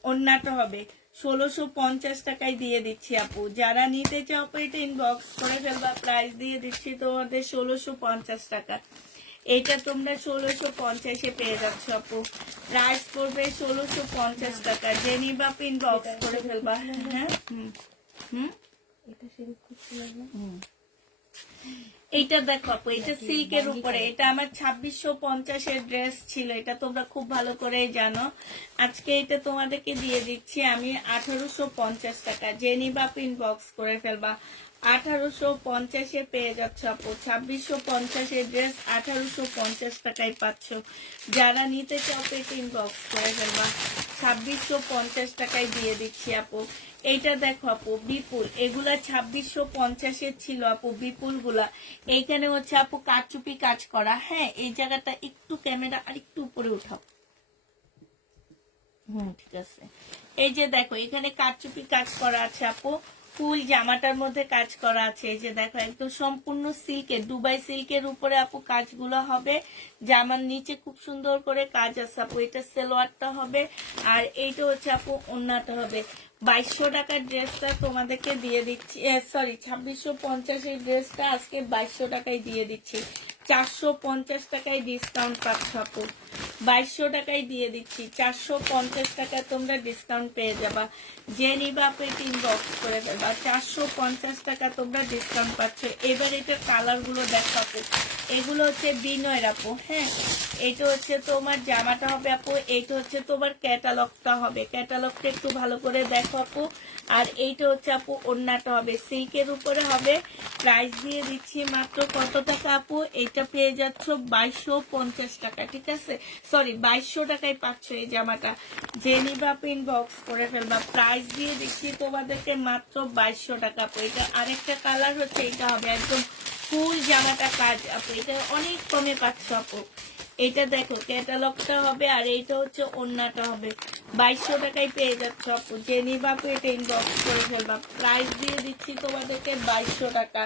ওড়নাটা হবে। 1650 টাকায় দিয়ে দিচ্ছি আপু। যারা নিতে চাও আপু এটা ইনবক্স করে ফেলবা। প্রাইস দিয়ে দিচ্ছি তোমাদের 1650 টাকা। এটা তোমরা 1650-এ পেয়ে যাচ্ছ আপু। প্রাইস পড়বে 1650 টাকা। যে নিবা ইনবক্স করে ফেলবা। হ্যাঁ, হুম, এটা সেরকম খুঁজছিলাম না। এইটা দেখো আপু, এটা সিল্কের উপরে। এটা আমার 2650-এর ড্রেস ছিল, এটা তোমরা খুব ভালো করেই জানো। আজকে এটা তোমাদেরকে দিয়ে দিচ্ছি আমি 1850 টাকা। যে নিবা ইনবক্স করে ফেলবা। 1850-এ পেয়ে যাচ্ছ আপু। 2650-এর ড্রেস 1850 টাকায় পাচ্ছ। যারা নিতে চাও এটা ইনবক্স করে ফেলবা। 2650 টাকায় দিয়ে দিচ্ছি আপু। এইটা দেখো আপু বিপুল, এগুলা 2650-এর ছিল আপু বিপুল গুলা। এইখানে হচ্ছে আপু কারচুপি কাজ করা। হ্যাঁ, এই জায়গাটা একটু ক্যামেরা আর একটু উপরে উঠাও। ঠিক আছে। এই যে দেখো এখানে কারচুপি কাজ করা আছে আপু। ফুল জামাটার মধ্যে কাজ করা আছে। এই যে দেখো একদম সম্পূর্ণ সিল্কের, দুবাই সিল্কের উপরে আপু কাজগুলো হবে। জামার নিচে খুব সুন্দর করে কাজ আছে আপু। এটা সেলোয়ারটা হবে, আর এইটা হচ্ছে আপু ওড়নাটা হবে। 2200 টাকার ড্রেসটা তোমাদেরকে দিয়ে দিচ্ছি, সরি 2650-এর ড্রেসটা আজকে 2200 টাকায় দিয়ে দিচ্ছি। 450 টাকায় ডিসকাউন্ট পাচ্ছ আপু। 2200 টাকায় দিয়ে দিচ্ছি। 450 টাকা তোমরা ডিসকাউন্ট পেয়ে যাবা। যে নিবা আপু ইনবক্স করে দেবা। 450 টাকা তোমরা ডিসকাউন্ট পাচ্ছ। এবার এটার কালার গুলো দেখো আপু। এগুলো হচ্ছে বিনয়ের আপু। হ্যাঁ, এটা হচ্ছে তোমার জামাটা হবে আপু। এইটা হচ্ছে তোমার ক্যাটালগটা হবে। ক্যাটালগটা একটু ভালো করে দেখো আপু। আর এইটা হচ্ছে আপু ওড়নাটা হবে, সিল্কের উপরে হবে। প্রাইস দিয়ে দিচ্ছি মাত্র কত টাকা আপু? এটা পেয়ে যাচ্ছ 2250 টাকা। ঠিক আছে, সরি 2200 টাকায় পাচ্ছ এই জামাটা। যে নিবা আপু ইনবক্স করে ফেলবা। প্রাইস দিয়ে দিচ্ছি তোমাদেরকে মাত্র 2200 টাকা আপু। এটা আরেকটা কালার হচ্ছে, এটা হবে একদম ফুল জামাটা কাজ আপু। এটা অনেক কমে পাচ্ছ আপু। এটা দেখো ক্যাটালগটা হবে, আর এইটা হচ্ছে ওড়নাটা হবে। 2200 টাকায় পেয়ে যাচ্ছ আপু। যে নিবা আপু এটা ইনবক্স করে ফেলবা। প্রাইস দিয়ে দিচ্ছি তোমাদেরকে 2200 টাকা।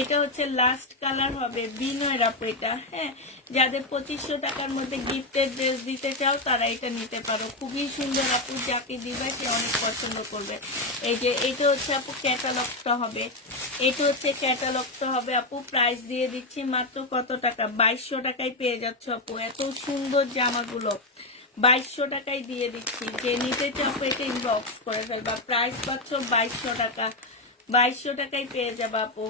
এটা হচ্ছে লাস্ট কালার হবে বিনয়ের আপু এটা। হ্যাঁ, যাদের 2500 টাকার মধ্যে গিফটের ড্রেস দিতে চাও তারা এটা নিতে পারো। খুবই সুন্দর আপু, যাকে দিবা সে অনেক পছন্দ করবে। এই যে এটা হচ্ছে আপু ক্যাটালগটা হবে। এটা হচ্ছে ক্যাটালগটা হবে আপু। প্রাইস দিয়ে দিচ্ছি মাত্র কত টাকা? 2200 টাকায় পেয়ে যাচ্ছ আপু। এত সুন্দর জামাগুলো 2200 টাকায় দিয়ে দিচ্ছি। যে নিতে চাও এটা ইনবক্স করে ফেলবা। প্রাইস পাচ্ছ 2200 টাকা। 2200 টাকায় পেয়ে যাবা আপু।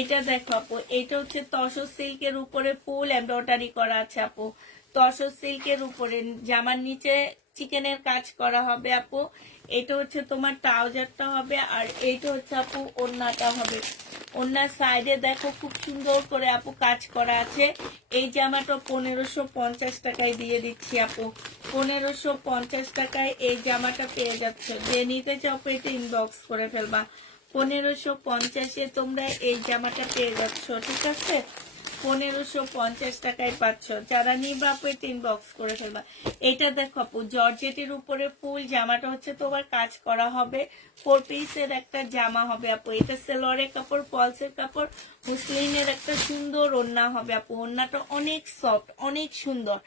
এটা দেখো আপু, এটা হচ্ছে তসর সিল্কের উপরে ফুল এমব্রয়ডারি করা আছে আপু। তসর সিল্কের উপরে জামার নিচে চিকেনের কাজ করা হবে আপু। এটা হচ্ছে তোমার ট্রাউজারটা হবে, আর এইটা হচ্ছে আপু ওড়নাটা হবে। ওড়নার সাইডে দেখো খুব সুন্দর করে আপু কাজ করা আছে। এই জামাটা 1550 টাকায় দিয়ে দিচ্ছি আপু। 1550 টাকায় এই জামাটা পেয়ে যাচ্ছ। যে নিতে চাও এটা ইনবক্স করে ফেলবা। 1550-এ তোমরা এই জামাটা পেয়ে যাচ্ছ। ঠিক আছে, 1550 টাকায় পাচ্ছ। যারা নিবা আপু এটা ইনবক্স করে ফেলবা। এটা দেখো আপু জর্জেটের উপরে ফুল জামাটা হচ্ছে তোমার কাজ করা হবে। 4 পিসের একটা জামা হবে আপু। এটা সেলোয়ারের কাপড়, ফলসের কাপড়, মুসলিনের একটা সুন্দর ওড়না হবে আপু। ওড়নাটা অনেক সফট, অনেক সুন্দর।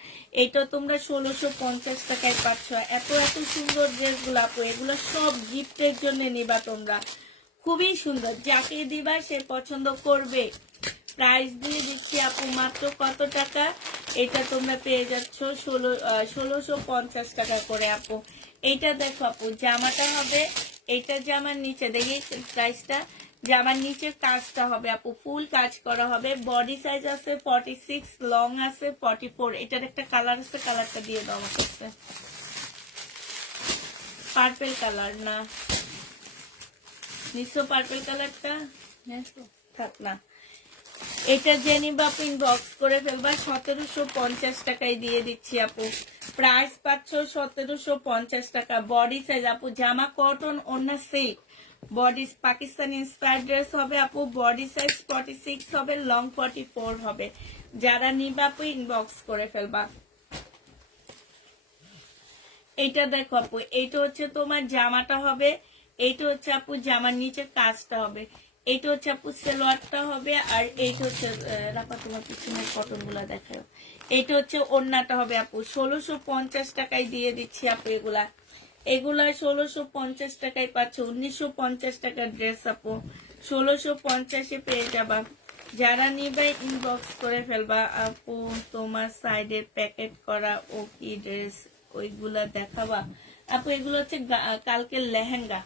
এটা তোমরা 1650 টাকায় পাচ্ছ। এত এত সুন্দর ড্রেসগুলো আপু, এগুলো সব গিফটের জন্য নিবা তোমরা। খুবই সুন্দর, যাকে দিবা সে পছন্দ করবে। প্রাইস দিয়ে দিচ্ছি আপু মাত্র কত টাকা? এটা তোমরা পেয়ে যাচ্ছ 1650 টাকা করে আপু। এইটা দেখো আপু জামাটা হবে। এটা জামার নিচে দেখি প্রাইসটা। জামার নিচে কাজটা হবে আপু, ফুল কাজ করা হবে। বডি সাইজ আছে 46, লং আছে 44। এটার একটা কালার আছে, কালারটা দিয়ে দাও আমার কাছে। পার্পেল কালার না নিশ্চয়, পার্পেল কালারটা থাক না। এটা জেনি বাপু ইনবক্স করে ফেলবা 1750 টাকায় দিয়ে দিচ্ছি আপু। প্রাইস পাচ্ছ 1750 টাকা। বডি সাইজ আপু, জামা কটন, ওড়না silk, body Pakistani inspired dress হবে আপু। বডি সাইজ 46 হবে, লং 44 হবে। যারা নিবা আপু ইনবক্স করে ফেলবা। এইটা দেখো আপু, এইটা হচ্ছে তোমার জামাটা হবে, এইটা হচ্ছে আপু জামার নিচের কাজটা হবে, এইটা হচ্ছে আপু সালোয়ারটা হবে, আর এইটা হচ্ছে রাপা তোমার পিছনের কটন গুলা দেখাও, এইটা হচ্ছে ওড়নাটা হবে আপু। 1650 টাকায় দিয়ে দিচ্ছি আপু এগুলা। এগুলা 1650 টাকায় পাচ্ছ। 1950 টাকার ড্রেস আপু, 1650-এ পেয়ে যাবা। যারা নিবে ইনবক্স করে ফেলবা আপু। তোমার সাইডের প্যাকেট করা ও কি ড্রেস ওইগুলা দেখাবা আপু। এগুলো হচ্ছে কালকের লেহেঙ্গা।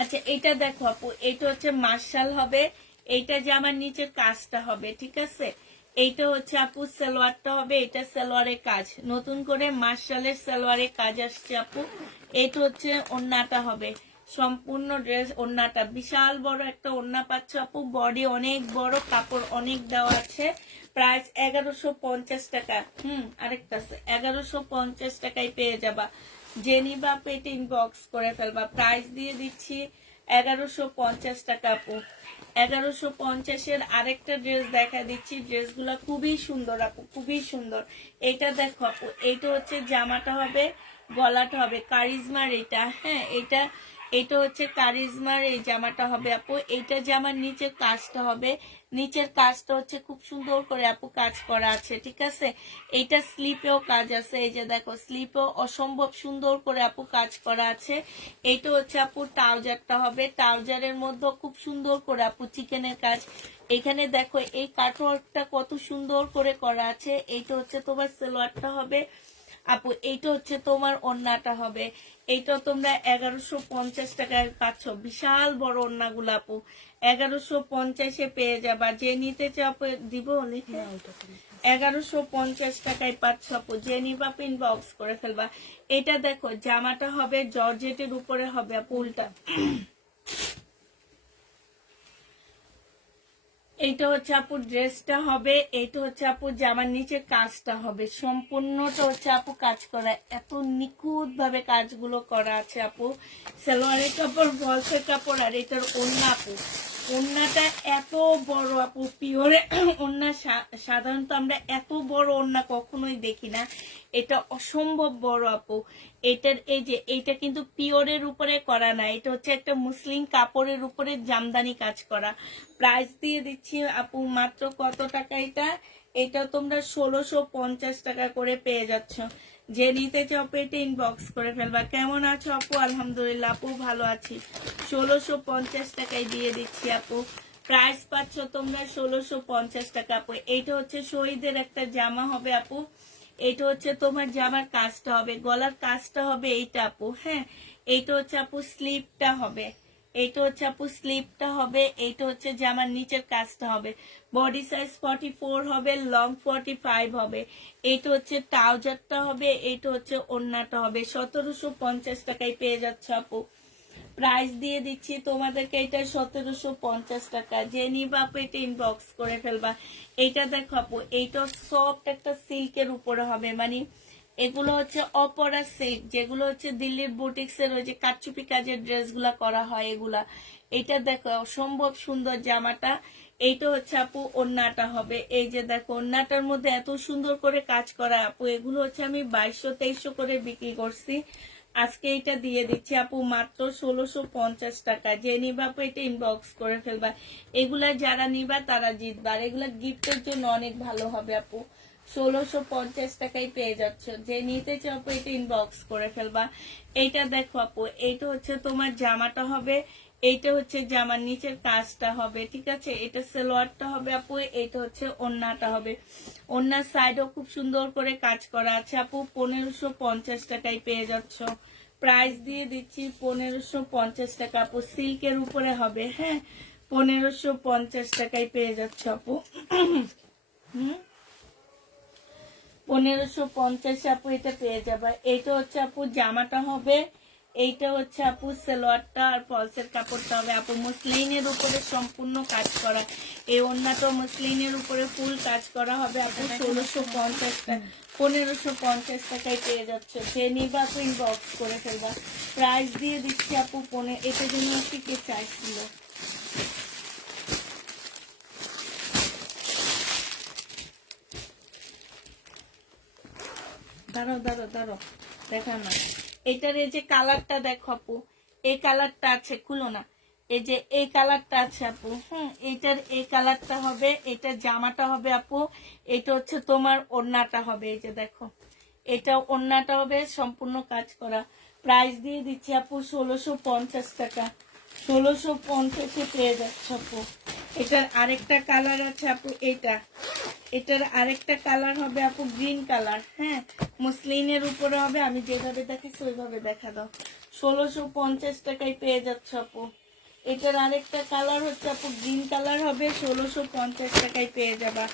আচ্ছা এটা দেখো আপু, এটা হচ্ছে মার্শাল হবে, এইটা যে আমার নিচের কাজটা হবে, ঠিক আছে। এইটা হচ্ছে আপু সালোয়ারটা হবে, এটা সালোয়ারের কাজ, নতুন করে মার্শালের সালোয়ারের কাজ আসছে আপু। এটা হচ্ছে ওড়নাটা হবে, সম্পূর্ণ ড্রেস ওড়নাটা বিশাল বড় একটা ওড়না পাচ্ছ আপু। বডি অনেক বড়, কাপড় অনেক দেওয়া আছে। প্রাইস 1150 টাকা। আরেকটা আছে 1150 টাকায় পেয়ে যাবা। জেনি বা পেট ইনবক্স করে ফেলবা। প্রাইস দিয়ে দিচ্ছি 1150 টাকা আপু। 1150-এর আরেকটা ড্রেস দেখা দিচ্ছি। ড্রেসগুলা খুবই সুন্দর আপু, খুবই সুন্দর। এটা দেখো আপু, এইটা হচ্ছে জামাটা হবে, গলাটা হবে কারিজমার এটা, হ্যাঁ এটা এটা হচ্ছে কারিজমার এই জামাটা হবে আপু। এইটা জামার নিচের কাজটা হবে, নিচের কাজটা হচ্ছে খুব সুন্দর করে আপু কাজ করা আছে, ঠিক আছে। এইটা স্লিপেও কাজ আছে, এই যে দেখো স্লিপেও অসম্ভব সুন্দর করে আপু কাজ করা আছে। এইটা হচ্ছে আপু ট্রাউজারটা হবে, ট্রাউজারের মধ্যে খুব সুন্দর করে আপু চিকেনের কাজ। এখানে দেখো এই কাটওয়ার্কটা কত সুন্দর করে করা আছে। এইটা হচ্ছে তোমার সালোয়ারটা হবে আপু, এইটা হচ্ছে তোমার ওড়নাটা হবে। এইটা তোমরা 1150 টাকায় পাচ্ছ। বিশাল বড় ওড়নাগুলো আপু 1150-এ পেয়ে যাবা। যে নিতে চাও দিব লিখে 1150 টাকায় পাচ্ছ আপু। যে নিবা ইনবক্স করে ফেলবা। এটা দেখো জামাটা হবে জর্জেটের উপরে হবে আপু, উল্টা। এইটা হচ্ছে আপু ড্রেসটা হবে, এইটা হচ্ছে আপু জামার নিচে কাজটা হবে, সম্পূর্ণটা হচ্ছে আপু কাজ করা, এত নিখুঁত ভাবে কাজগুলো করা আছে আপু। সালোয়ারের কাপড়, বলসের কাপড়, আর এটার ওড়না আপু, ওড়নাটা এত বড় আপু, পিওরে ওড়না। সাধারণত আমরা এত বড় ওড়না কখনোই দেখি না, এটা অসম্ভব বড় আপু। এটার এই যে এইটা কিন্তু পিওরের উপরে করা না, এটা হচ্ছে একটা মুসলিম কাপড়ের উপরে জামদানি কাজ করা। প্রাইস দিয়ে দিচ্ছি আপু মাত্র কত টাকা এটা, এটা তোমরা 1650 টাকা করে পেয়ে যাচ্ছ। যে নিতে চাও পেটে ইনবক্স করে ফেলবা। কেমন আছো আপু? আলহামদুলিল্লাহ আপু ভালো আছি। 1650 টাকায় দিয়ে দিচ্ছি আপু। প্রাইস পাচ্ছ তোমরা 1650 টাকা আপু। এইটা হচ্ছে শহীদের একটা জামা হবে আপু। এটা হচ্ছে তোমার জামার কাজটা হবে, গলার কাজটা হবে এইটা আপু, হ্যাঁ। এইটা হচ্ছে আপু স্লিপটা হবে, এইটা হচ্ছে আপু স্লিপটা হবে। এইটা হচ্ছে জামার নিচের কাজটা হবে। বডি সাইজ 44 হবে, লং 45 হবে। এইটা হচ্ছে ট্রাউজারটা হবে, এইটা হচ্ছে ওড়নাটা হবে। 1750 টাকায় পেয়ে যাচ্ছে আপু। প্রাইস দিয়ে দিচ্ছি তোমাদেরকে এটা 1750 টাকা। যে নিবা আপু এটা ইনবক্স করে ফেলবা। এইটা দেখো আপু, এইটা সফট একটা সিল্কের উপরে হবে, মানে এগুলো হচ্ছে অপরা সিল্ক, যেগুলো হচ্ছে দিল্লির বুটিক্স এর ওই যে কারচুপি কাজের ড্রেসগুলা করা হয় এগুলা। এটা দেখো অসম্ভব সুন্দর জামাটা। এইটা হচ্ছে আপু ওড়নাটা হবে, এই যে দেখো ওড়নাটার মধ্যে এত সুন্দর করে কাজ করা আপু। এগুলো হচ্ছে আমি 2200-2300 করে বিক্রি করছি, আজকে এটা দিয়ে দিচ্ছি আপু মাত্র 1650 টাকা। যে নিবা আপু এটা ইনবক্স করে ফেলবা। এগুলা যারা নিবা তারা জিতবা, আর এগুলা গিফটের জন্য অনেক ভালো হবে আপু। 1650 টাকায় পেয়ে যাচ্ছ। যে নিতে চাও আপু এটা ইনবক্স করে ফেলবা। এইটা দেখো আপু, এইটা হচ্ছে তোমার জামাটা হবে, এইটা হচ্ছে জামার নিচের কাজটা হবে, ঠিক আছে। এটা সালোয়ারটা হবে আপু, এইটা হচ্ছে ওড়নাটা হবে। ওড়নার সাইডও খুব সুন্দর করে কাজ করা আছে আপু। 1550 টাকায় পেয়ে যাচ্ছ। প্রাইস দিয়ে দিচ্ছি 1550 টাকা আপু। সিল্কের উপরে হবে, হ্যাঁ। 1550 টাকায় পেয়ে যাচ্ছ আপু। 1550 আপু এটা পেয়ে যাবে। এটা হচ্ছে আপু জামাটা হবে, এইটা হচ্ছে আপু সালোয়ারটা, আর ফলসের কাপড়টা হবে আপু মসলিনের উপরে সম্পূর্ণ কাজ করা। এই ওড়নাটা মসলিনের উপরে ফুল কাজ করা হবে আপু 1650 টাকা, 1550 টাকায় পেয়ে যাচ্ছে। যে নিবা আপু ইনবক্স করে ফেলবা। প্রাইস দিয়ে দিচ্ছি আপু এটা জন্য হচ্ছে কে চাইছিল। দাঁড়াও দাঁড়াও দাঁড়াও, দেখা না। এটার এই যে কালারটা দেখো আপু, এই কালারটা আছে, খুলো না। এই যে এই কালারটা আছে আপু, এইটার এই কালারটা হবে, এটার জামাটা হবে আপু, এটা হচ্ছে তোমার ওড়নাটা হবে। এই যে দেখো, এটা ওড়নাটা হবে সম্পূর্ণ কাজ করা। প্রাইস দিয়ে দিচ্ছি আপু 1650 টাকা, 1650-এ পেয়ে যাচ্ছে আপু। এটার আরেকটা কালার আছে আপু, এটার আরেকটা কালার হবে আপু গ্রিন কালার। হ্যাঁ, মসলিনের উপরে হবে, আমি যেভাবে দেখাচ্ছি ওইভাবে দেখা দাও। 1650 টাকায় পেয়ে যাচ্ছে আপু। এটার আরেকটা কালার হচ্ছে আপু গ্রিন কালার হবে, 1650 টাকায় পেয়ে যাবা।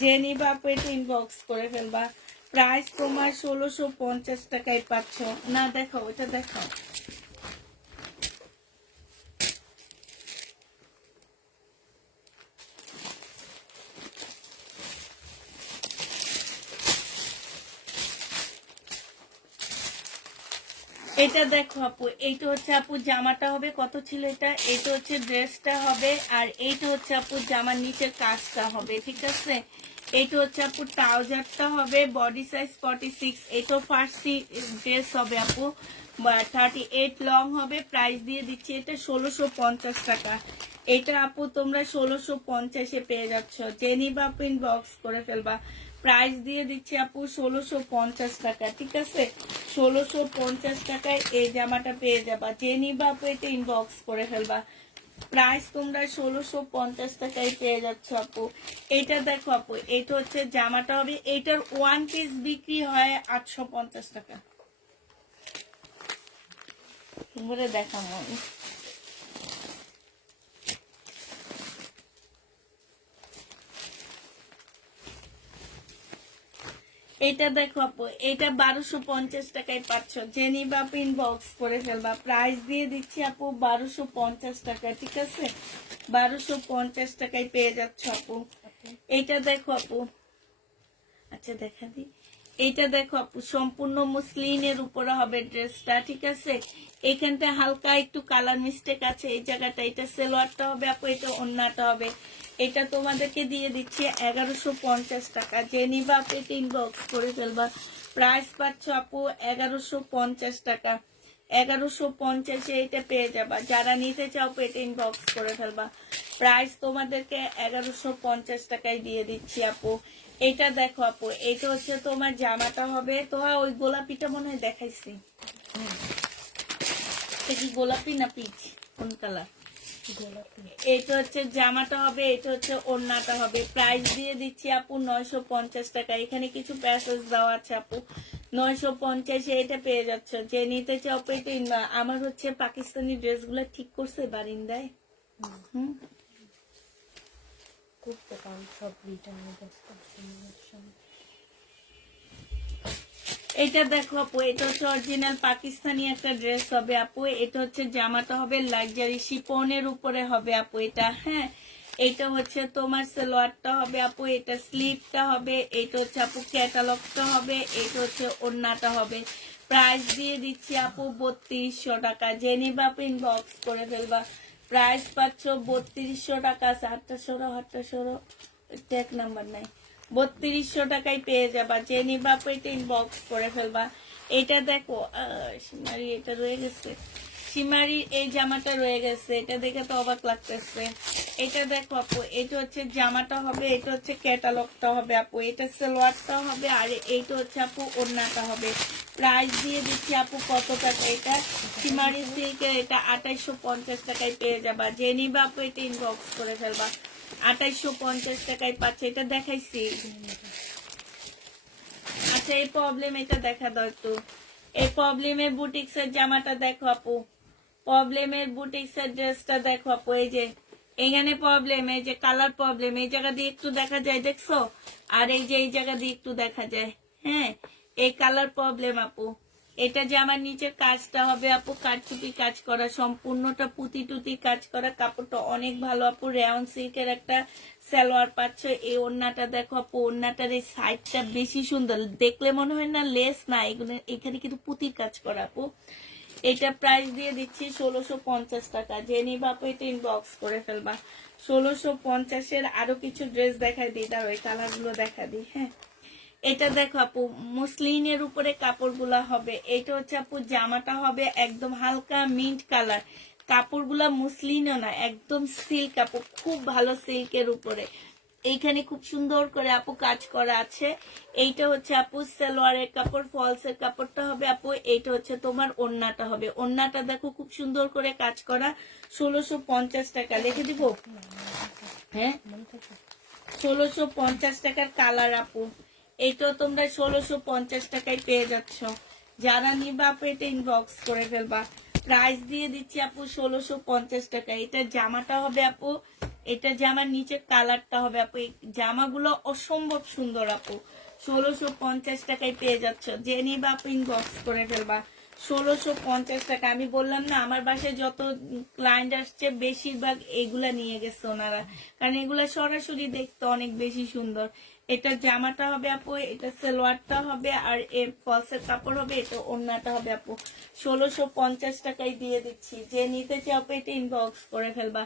যে নিবা আপু এটা ইনবক্স করে ফেলবা। প্রাইস তোমার 1650 টাকায় পাচ্ছ। না দেখাও, এটা দেখাও। এটা দেখো আপু, এইটা হচ্ছে আপু জামাটা হবে, কত ছিল এটা, এটা হচ্ছে ড্রেসটা হবে, আর এইটা হচ্ছে আপু জামার নিচের কাজটা হবে, ঠিক আছে। এইটা হচ্ছে আপু ট্রাউজারটা হবে, বডি সাইজ 46, এটাও ফার্সি ড্রেস হবে আপু, 38 লং হবে। প্রাইস দিয়ে দিচ্ছি এটা 1650 টাকা। এটা আপু তোমরা 1650-এ পেয়ে যাচ্ছ। জেনিবা আপু ইনবক্স করে ফেলবা। প্রাইস দিয়ে দিচ্ছি আপু 1650 টাকা, ঠিক আছে। 1650 টাকায় এই জামাটা পেয়ে যাবা। যে নিবা আপু এটা ইনবক্স করে ফেলবা। প্রাইস তোমরা 1650 টাকায় পেয়ে যাচ্ছ আপু। এটা দেখো আপু, এটা হচ্ছে জামাটা হবে, এটার 1 পিস বিক্রি হয় 850 টাকা। তোমরা দেখাবো আমি। এটা দেখো আপু, এটা 1250 টাকায় পাচ্ছ। যে নিবা আপু ইনবক্স করে ফেলবা। প্রাইস দিয়ে দিচ্ছি আপু 1250 টাকা, ঠিক আছে। 1250 টাকায় পেয়ে যাচ্ছ আপু। এটা দেখো আপু, আচ্ছা দেখা দি। এইটা দেখো আপু, সম্পূর্ণ মুসলিনের উপরে হবে ড্রেসটা, ঠিক আছে। এখানটা হালকা একটু কালার মিস্টেক আছে এই জায়গাটা। এটা সালোয়ারটা হবে আপু, এটা ওড়নাটা হবে। এটা তোমাদেরকে দিয়ে দিচ্ছি 1150 টাকা। যে নিবা আপু এটা ইনবক্স করে ফেলবা। প্রাইস পাচ্ছ আপু 1150 টাকা। 1150-এ এটা পেয়ে যাবা। যারা নিতে চাও এটা ইনবক্স করে ফেলবা। প্রাইস তোমাদেরকে 1150 টাকায় দিয়ে দিচ্ছি আপু। এটা দেখো আপু, এটা হচ্ছে তোমার জামাটা হবে। তোমার ওই গোলাপিটা মনে হয় দেখাইছি, এটা কি গোলাপি না পিচ, কোন কালার? এটা হচ্ছে জামাটা হবে, এটা হচ্ছে ওড়নাটা হবে। প্রাইস দিয়ে দিচ্ছি আপু 950 টাকা। এখানে কিছু প্যাসেজ দেওয়া আছে আপু, 950-এ এটা পেয়ে যাচ্ছে। যে নিতে চাও পেটে। আমার হচ্ছে পাকিস্তানি ড্রেসগুলো ঠিক করছে বারিন্দায়। করতে পারো সব রিটার্ন ব্যবস্থা। এটা দেখো আপু, এটা হচ্ছে অরিজিনাল পাকিস্তানি একটা ড্রেস হবে আপু। এটা হচ্ছে জামাটা হবে লাক্সারি শিফনের উপরে হবে আপু এটা। হ্যাঁ, এটা হচ্ছে তোমার সালোয়ারটা হবে আপু, এটা স্লিভটা হবে, এটা হচ্ছে আপু ক্যাটালগটা হবে, এটা হচ্ছে ওড়নাটা হবে। প্রাইস দিয়ে দিচ্ছি আপু 3200 টাকা। জেনিবা আপু ইনবক্স করে ফেলবা। প্রাইস পাচ্ছ 3200 টাকা। 800 ট্যাগ নাম্বার নাই। 3200 টাকায় পেয়ে যাবা। যে নিবা এটা ইনবক্স করে ফেলবা। এটা দেখো সীমারি, এটা রয়ে গেছে, সীমারির এই জামাটা রয়ে গেছে, এটা দেখে তো অবাক লাগতেছে। এটা দেখো আপু, এটা হচ্ছে জামাটা হবে, এটা হচ্ছে ক্যাটালগটা হবে আপু, এটা সালোয়ারটা হবে, আর এইটা হচ্ছে আপু ওড়নাটা হবে। প্রাইস দিয়ে দিচ্ছি আপু কত টাকা, এটা সীমারি সিল্কের, এটা 2850 টাকায় পেয়ে যাবা। যে নিবা আপু এটা ইনবক্স করে ফেলবা। 2850 টাকায় পাচ্ছে। এটা দেখাইছি। আচ্ছা, এই প্রবলেম এটা দেখা দাও একটু। এই প্রবলেমের বুটিক্সের জামাটা দেখো আপু, প্রবলেমের বুটিক্সের ড্রেসটা দেখো আপু। এই যে এখানে প্রবলেম, এই যে কালার প্রবলেম, এই জায়গা দিয়ে একটু দেখা যায় দেখছো, আর এই যে এই জায়গা দিয়ে একটু দেখা যায়। হ্যাঁ, এই কালার প্রবলেম আপু। এটা যে আমার নিচের কাজটা হবে আপু কারচুপি কাজ করা, সম্পূর্ণটা পুঁতি টুতি কাজ করা, কাপড়টা অনেক ভালো আপু। রেয়ন সিল্কের একটা সালোয়ার পাচ্ছ। এই ওড়নাটা দেখো আপু, ওড়নাটার এই সাইডটা বেশি সুন্দর, দেখলে মনে হয় না লেস না, এগুলো এখানে কিন্তু পুঁতির কাজ করা আপু। এটা প্রাইস দিয়ে দিচ্ছি 1650 টাকা। যে নিবা আপু এটা ইনবক্স করে ফেলবা। 1650-এর আরো কিছু ড্রেস দেখাই দিই, তার ওই কালারগুলো দেখা দিই। হ্যাঁ, এটা দেখো আপু মুসলিনের উপরে কাপড়গুলা হবে। এটা হচ্ছে আপু জামাটা হবে একদম হালকা মিন্ট কালার, কাপড়গুলা মুসলিনও না, একদম সিল্ক আপু, খুব ভালো সিল্কের উপরে। এইখানে খুব সুন্দর করে আপু কাজ করা আছে। এইটা হচ্ছে আপু সালোয়ারের কাপড়, ফলসের কাপড়টা হবে আপু। এইটা হচ্ছে তোমার ওড়নাটা হবে, ওড়নাটা দেখো খুব সুন্দর করে কাজ করা। 1650 টাকা লিখে দিব। হ্যাঁ, 1650 টাকার কালার আপু। এইটাও তোমরা 1650 টাকায় পেয়ে যাচ্ছ। যারা নিবা আপু এটা ইনবক্স করে ফেলবা। প্রাইস দিয়ে দিচ্ছি আপু 1650 টাকা। এটা জামাটা হবে আপু, এটা জামার নিচের কালারটা হবে আপু। এই জামাগুলো অসম্ভব সুন্দর আপু। 1650 টাকায় পেয়ে যাচ্ছ। যে নিবা আপু ইনবক্স করে ফেলবা। 1650 টাকা। আমি বললাম না, আমার বাসায় যত ক্লায়েন্ট আসছে বেশিরভাগ এগুলা নিয়ে গেছে ওনারা, কারণ এগুলা সরাসরি দেখতে অনেক বেশি সুন্দর। এটা জামাটা হবে আপু, এটা সালোয়ারটা হবে, আর এর ফলসের কাপড় হবে, এটা ওড়নাটা হবে আপু। 1650 টাকায় দিয়ে দিচ্ছি। যে নিতে চাও আপু এটা ইনবক্স করে ফেলবা।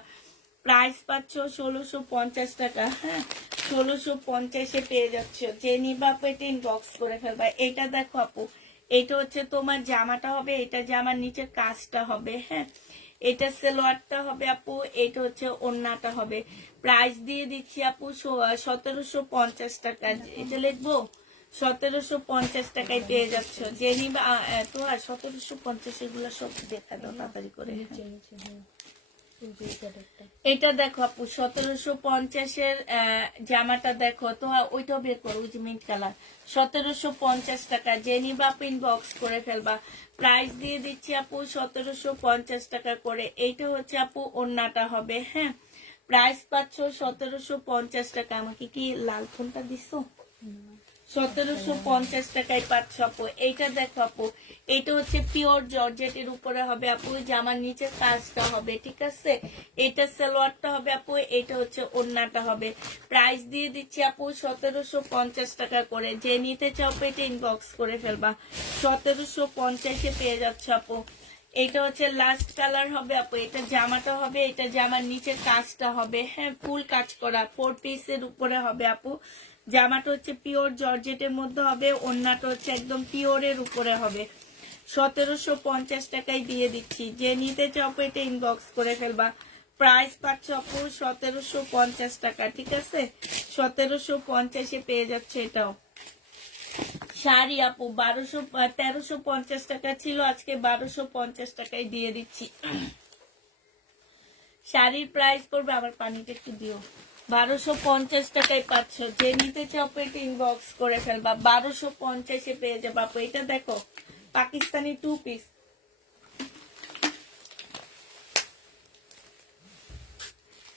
প্রাইস পাচ্ছ 1650 টাকা। হ্যাঁ, 1650-এ পেয়ে যাচ্ছ। যে নিবা আপু এটা ইনবক্স করে ফেলবা। এটা দেখো আপু, এটা হচ্ছে তোমার জামাটা হবে, এটা জামার নিচে কাজটা হবে। হ্যাঁ, এটা সালোয়ারটা হবে আপু, এটা হচ্ছে ওড়নাটা হবে। প্রাইস দিয়ে দিচ্ছি আপু 1750 টাকা। এটা লিখবো 1750 টাকায় পেয়ে যাচ্ছ। যে নিবা তো আর 1750 এগুলো সব দেখা দাও তাড়াতাড়ি করে। এটা দেখো আপু 1750-এর জামাটা দেখো তো, ওইটাও বের করো, ওই যে মিন্ট কালার। 1750 টাকা। যে নিবা আপু ইনবক্স করে ফেলবা। প্রাইস দিয়ে দিচ্ছি আপু 1750 টাকা করে। এইটা হচ্ছে আপু ওড়নাটা হবে। হ্যাঁ, প্রাইস পাচ্ছ 1750 টাকা। আমাকে কি লাল ফোনটা দিছো? 1750 টাকায় পাচ্ছ আপু। এইটা দেখো আপু, এটা হচ্ছে পিওর জর্জেটের উপরে হবে আপু, জামার নিচের কাজটা হবে। ঠিক আছে, এটা সালোয়ারটা হবে আপু, এটা হচ্ছে ওড়নাটা হবে। প্রাইস দিয়ে দিচ্ছি আপু 1750 টাকা করে। যে নিতে চাও এটা ইনবক্স করে ফেলবা। 1750-এ পেয়ে যাচ্ছে আপু। এটা হচ্ছে লাস্ট কালার হবে আপু, এটা জামাটা হবে, এটা জামার নিচের কাজটা হবে। হ্যাঁ, ফুল কাজ করা 4 পিসের উপরে হবে আপু। জামাটা হচ্ছে পিওর জর্জেটের মধ্যে হবে, ওড়নাটা হচ্ছে একদম পিওরের উপরে হবে। 1750 টাকায় দিয়ে দিচ্ছি। যে নিতে চাও এটা ইনবক্স করে ফেলবা। প্রাইস পাচ্ছ আপু 1750 টাকা। ঠিক আছে, 1750-এ পেয়ে যাচ্ছে এটাও। শাড়ি আপু 1350 টাকা ছিল, আজকে 1250 টাকায় দিয়ে দিচ্ছি। শাড়ির প্রাইস পড়বে, আবার পানিটা একটু দিও। 1250 টাকায় পাচ্ছ। যে নিতে চাও এটা ইনবক্স করে ফেলবা। 1250-এ পেয়ে যাবে আপু। এটা দেখো পাকিস্তানি 2 পিস,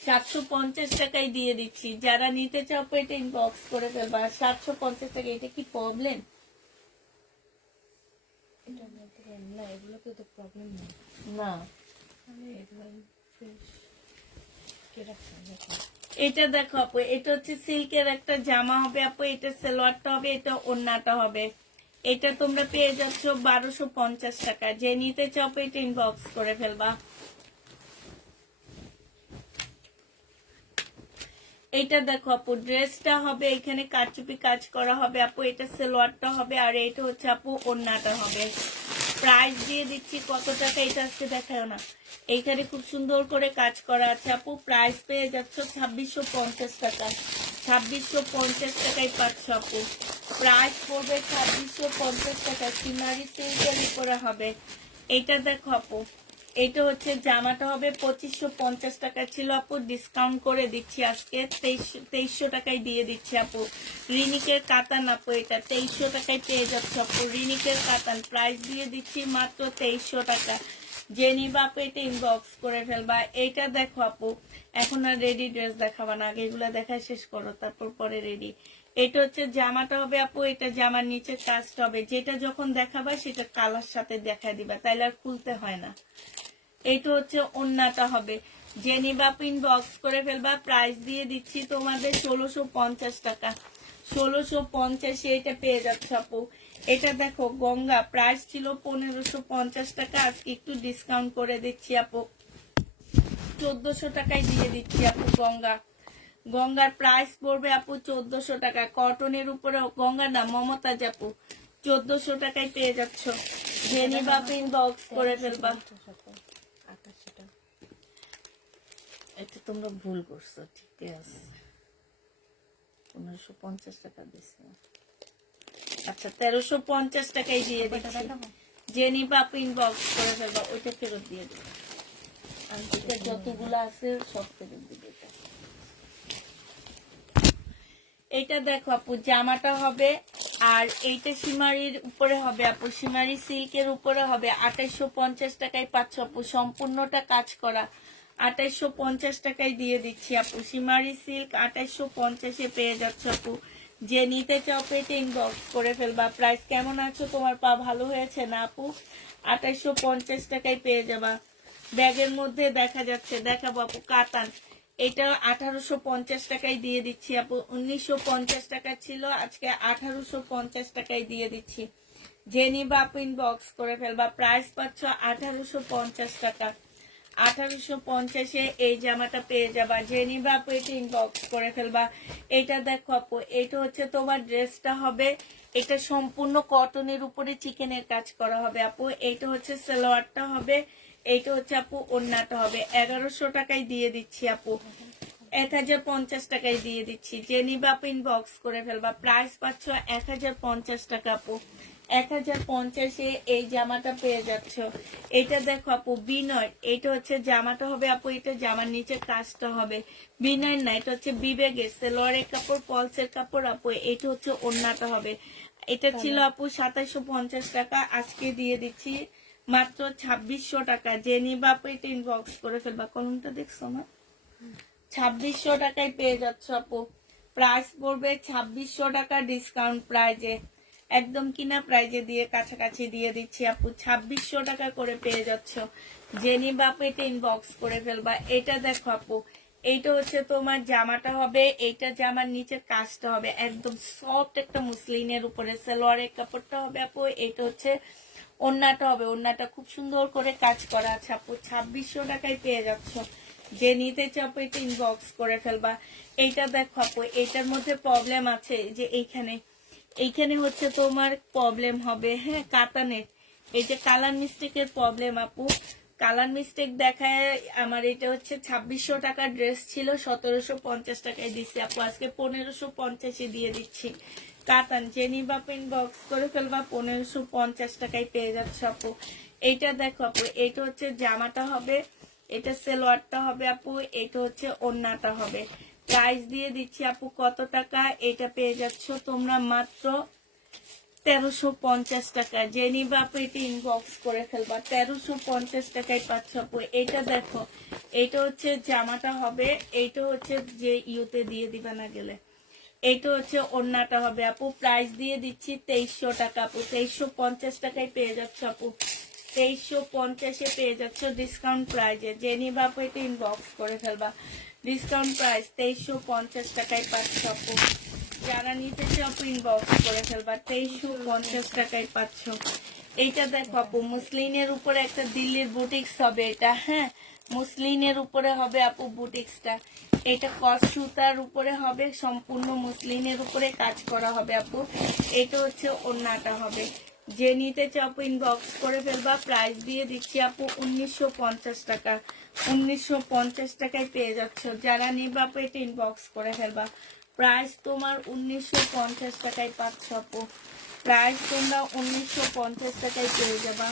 750 টাকায় দিয়ে দিচ্ছি। যারা নিতে চাও এটা ইনবক্স করে ফেলবা। 750 টাকা। এটা কি প্রবলেম? না, এগুলোতে তো প্রবলেম নেই। না, এটা দেখো আপু, এটা হচ্ছে সিল্কের একটা জামা হবে আপু, এটা সালোয়ারটা হবে, এটা ওড়নাটা হবে। এটা তোমরা পেয়ে যাচ্ছ 1250 টাকা। যে নিতে চাও এটা ইনবক্স করে ফেলবা। এটা দেখো আপু, ড্রেসটা হবে, এখানে কারচুপি কাজ করা হবে আপু, এটা সালোয়ারটা হবে, আর এটা হচ্ছে আপু ওড়নাটা হবে। প্রাইস দিয়ে দিচ্ছি কত টাকা, এটা আজকে দেখাও না। এইখানে খুব সুন্দর করে কাজ করা আছে আপু। প্রাইস পেয়ে যাচ্ছ 2650 টাকা। 2650 টাকায় পাচ্ছ আপু। প্রাইস পড়বে 2650 টাকা। সিনারি সিল্কের উপরে হবে। এটা দেখো আপু, এটা হচ্ছে জামাটা হবে 2550 টাকা ছিল আপু, ডিসকাউন্ট করে দিচ্ছি আজকে 2300 টাকায় দিয়ে দিচ্ছি আপু। রিনিকের কাতান আপু, এটা 2300 টাকায় পেয়ে যাচ্ছে আপু। রিনিকের কাতান প্রাইস দিয়ে দিচ্ছি মাত্র 2300 টাকা। যে নিবা আপু এটা ইনবক্স করে ফেলবা। এইটা দেখো আপু, এখন আর রেডি ড্রেস দেখাবা না, আগে এগুলা দেখা শেষ করো, তারপর পরে রেডি। এটা হচ্ছে জামাটা হবে আপু, এটা জামার নিচে কাজটা হবে, যেটা যখন দেখাবা সেটা কালার সাথে দেখা দিবা, তাইলে আর খুলতে হয় না। এইটা হচ্ছে ওন্নাটা হবে, যে নিবা ইনবক্স করে ফেলবা। প্রাইস দিয়ে দিচ্ছি তোমাদের 1650 টাকা, 1650 এটা পেয়ে যাচ্ছে আপু। এটা দেখো গঙ্গা, প্রাইস ছিল 1550 টাকা, আজকে একটু ডিসকাউন্ট করে দিচ্ছি আপু, 1400 টাকায় দিয়ে দিচ্ছি আপু। গঙ্গার প্রাইস পড়বে আপু 1400 টাকা, কটনের উপরে, গঙ্গা না মমতাজ আপু, 1400 টাকায় পেয়ে যাচ্ছ, যে নিবা ইনবক্স করে ফেলবা। এটা তোমরা ভুল করছো, ঠিক আছে, 1550 টাকা দিছে, আচ্ছা 1350 টাকায় দিয়ে দিচ্ছি, যে নিবা ইনবক্স করে ফেলবা, ওইটা ফেরত দিয়ে দেবে। আর এটা যতগুলো আছে সব ফেরত দিবে। এটা দেখো আপু জামাটা হবে, আর এইটা সিমারির উপরে হবে আপু, সিমারি সিল্কের উপরে হবে, 2850 টাকায় পাচ্ছ আপু, সম্পূর্ণটা কাজ করা, 2850 টাকায় দিয়ে দিচ্ছি আপু। সিমারি সিল্ক 2850-এ পেয়ে যাচ্ছ আপু, যে নিতে চাও পেটে ইনবক্স করে ফেলবা। প্রাইস কেমন আছো, তোমার পা ভালো হয়েছে না আপু? 2850 টাকায় পেয়ে যাবা। ব্যাগের মধ্যে দেখা যাচ্ছে, দেখাবো আপু, কাতান, এটা 1850 টাকায় দিয়ে দিচ্ছি আপু, 1950 টাকা ছিল, আজকে 1850 টাকায় দিয়ে দিচ্ছি, যে নিবা আপু ইনবক্স করে ফেলবা। প্রাইস পাচ্ছ 1850 টাকা, 1850-এ এই জামাটা পেয়ে যাবা, যে নিবা আপু এটা ইনবক্স করে ফেলবা। এটা দেখো আপু, এটা হচ্ছে তোমার ড্রেসটা হবে, এটা সম্পূর্ণ কটনের উপরে চিকেনের কাজ করা হবে আপু। এইটা হচ্ছে সালোয়ারটা হবে, এইটা হচ্ছে আপু ওড়নাটা হবে। 1100 টাকায় দিয়ে দিচ্ছি আপু, 1050 টাকায় দিয়ে দিচ্ছি, যে নিবা আপু ইনবক্স করে ফেলবা। প্রাইস পাচ্ছ 1050 টাকা আপু, 1050-এ এই জামাটা পেয়ে যাচ্ছ। এটা দেখো আপু বিনয়, এটা হচ্ছে জামাটা হবে আপু, এটা জামার নিচে কাজটা হবে, বিনয় না, এটা হচ্ছে বিবেকের সেলোয়ারের কাপড়, পলসের কাপড় আপু। এটা হচ্ছে ওড়নাটা হবে, এটা ছিল আপু 2750 টাকা, আজকে দিয়ে দিচ্ছি মাত্র 2600 টাকা, যে নিবা আপু এটা ইনবক্স করে ফেলবা। কলমটা দেখছো না, 2600 টাকায় পেয়ে যাচ্ছ আপু। প্রাইস পড়বে 2600 টাকা, ডিসকাউন্ট প্রাইজে, একদম কিনা প্রাইজে দিয়ে কাছাকাছি দিয়ে দিচ্ছি আপু, 2600 টাকা করে পেয়ে যাচ্ছ, যে নিবা আপু এটা ইনবক্স করে ফেলবা। এটা দেখো আপু, এইটা হচ্ছে তোমার জামাটা হবে, এইটা জামার নিচে কাজটা হবে, একদম সফট একটা মুসলিনের উপরে সালোয়ারের কাপড়টা হবে আপু। এটা হচ্ছে ওড়নাটা হবে, ওড়নাটা খুব সুন্দর করে কাজ করা আছে আপু, 2600 টাকায় পেয়ে যাচ্ছ, যে নিতে চাও এটা ইনবক্স করে ফেলবা। এইটা দেখো আপু, এইটার মধ্যে প্রবলেম আছে যে এইখানে হচ্ছে তোমার প্রবলেম হবে, হ্যাঁ কাতানের, এই যে কালার মিস্টেকের প্রবলেম আপু, কালার মিস্টেক দেখায় আমার। এটা হচ্ছে 2600 টাকার ড্রেস ছিল, 1750 টাকায় দিচ্ছি আপু, আজকে 1550-এ দিয়ে দিচ্ছি। কাতান, যে নিবা ইনবক্স করে ফেলবা, 1550 টাকায় পেয়ে যাচ্ছে আপু। এইটা দেখো আপু, এইটা হচ্ছে জামাটা হবে, এটা সালোয়ারটা হবে আপু, এটা হচ্ছে ওড়নাটা হবে। প্রাইস দিয়ে দিচ্ছি আপু কত টাকা, এটা পেয়ে যাচ্ছ তোমরা মাত্র 1350 টাকা, যে নিবা আপু এটা ইনবক্স করে ফেলবা, 1350 টাকায় পাচ্ছ আপু। এটা দেখো, এটা হচ্ছে জামাটা হবে, এইটা হচ্ছে যে ইউতে দিয়ে দিবা না গেলে, এইটা হচ্ছে ওড়নাটা হবে আপু। প্রাইস দিয়ে দিচ্ছি 2300 টাকা আপু, 2350 টাকায় পেয়ে যাচ্ছ আপু, 2350-এ পেয়ে যাচ্ছ ডিসকাউন্ট প্রাইজে, যে নিবা আপু এটা ইনবক্স করে ফেলবা। ডিসকাউন্ট প্রাইস 2350 টাকায় পাচ্ছ আপু, যারা নিতে চাও ইনবক্স করে ফেলবা, 2350 টাকায় পাচ্ছ। এইটা দেখো আপু, মুসলিনের উপরে একটা দিল্লির বুটিক্স হবে এটা, হ্যাঁ মুসলিনের উপরে হবে আপু বুটিক্সটা, এটা কস সুতার উপরে হবে, সম্পূর্ণ মুসলিনের উপরে কাজ করা হবে আপু। এটা হচ্ছে ওড়নাটা হবে, যে নিতে চাও ইনবক্স করে ফেলবা। প্রাইস দিয়ে দিচ্ছি আপু 1950 টাকা, 1950 টাকায় পেয়ে যাচ্ছ, যারা নিবা আপু এটা ইনবক্স করে ফেলবা। প্রাইস তোমার 1950 টাকায় পাচ্ছ আপু, প্রাইস তোমরা 1950 টাকায় পেয়ে যাবা।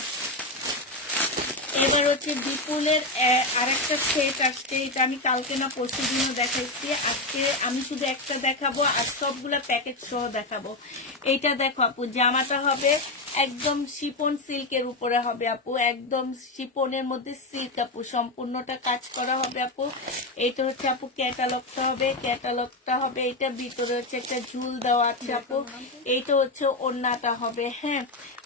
এবার হচ্ছে বিপুলের আরেকটা সেট আসছে, এটা আমি কালকে না পরশু দিনও দেখাইছি, আজকে আমি শুধু একটা দেখাবো আর সবগুলা প্যাকেট সহ দেখাবো। এইটা দেখো আপু, জামাটা হবে একদম শিপন সিল্কের উপরে হবে আপু, একদম শিপনের মধ্যে সিল্ক আপু, সম্পূর্ণটা কাজ করা হবে আপু। এটা হচ্ছে আপু ক্যাটালগটা হবে, ক্যাটালগটা হবে, এটা ভিতরে হচ্ছে একটা ঝুল দেওয়া আছে আপু। এইটা হচ্ছে ওড়নাটা হবে। হ্যাঁ,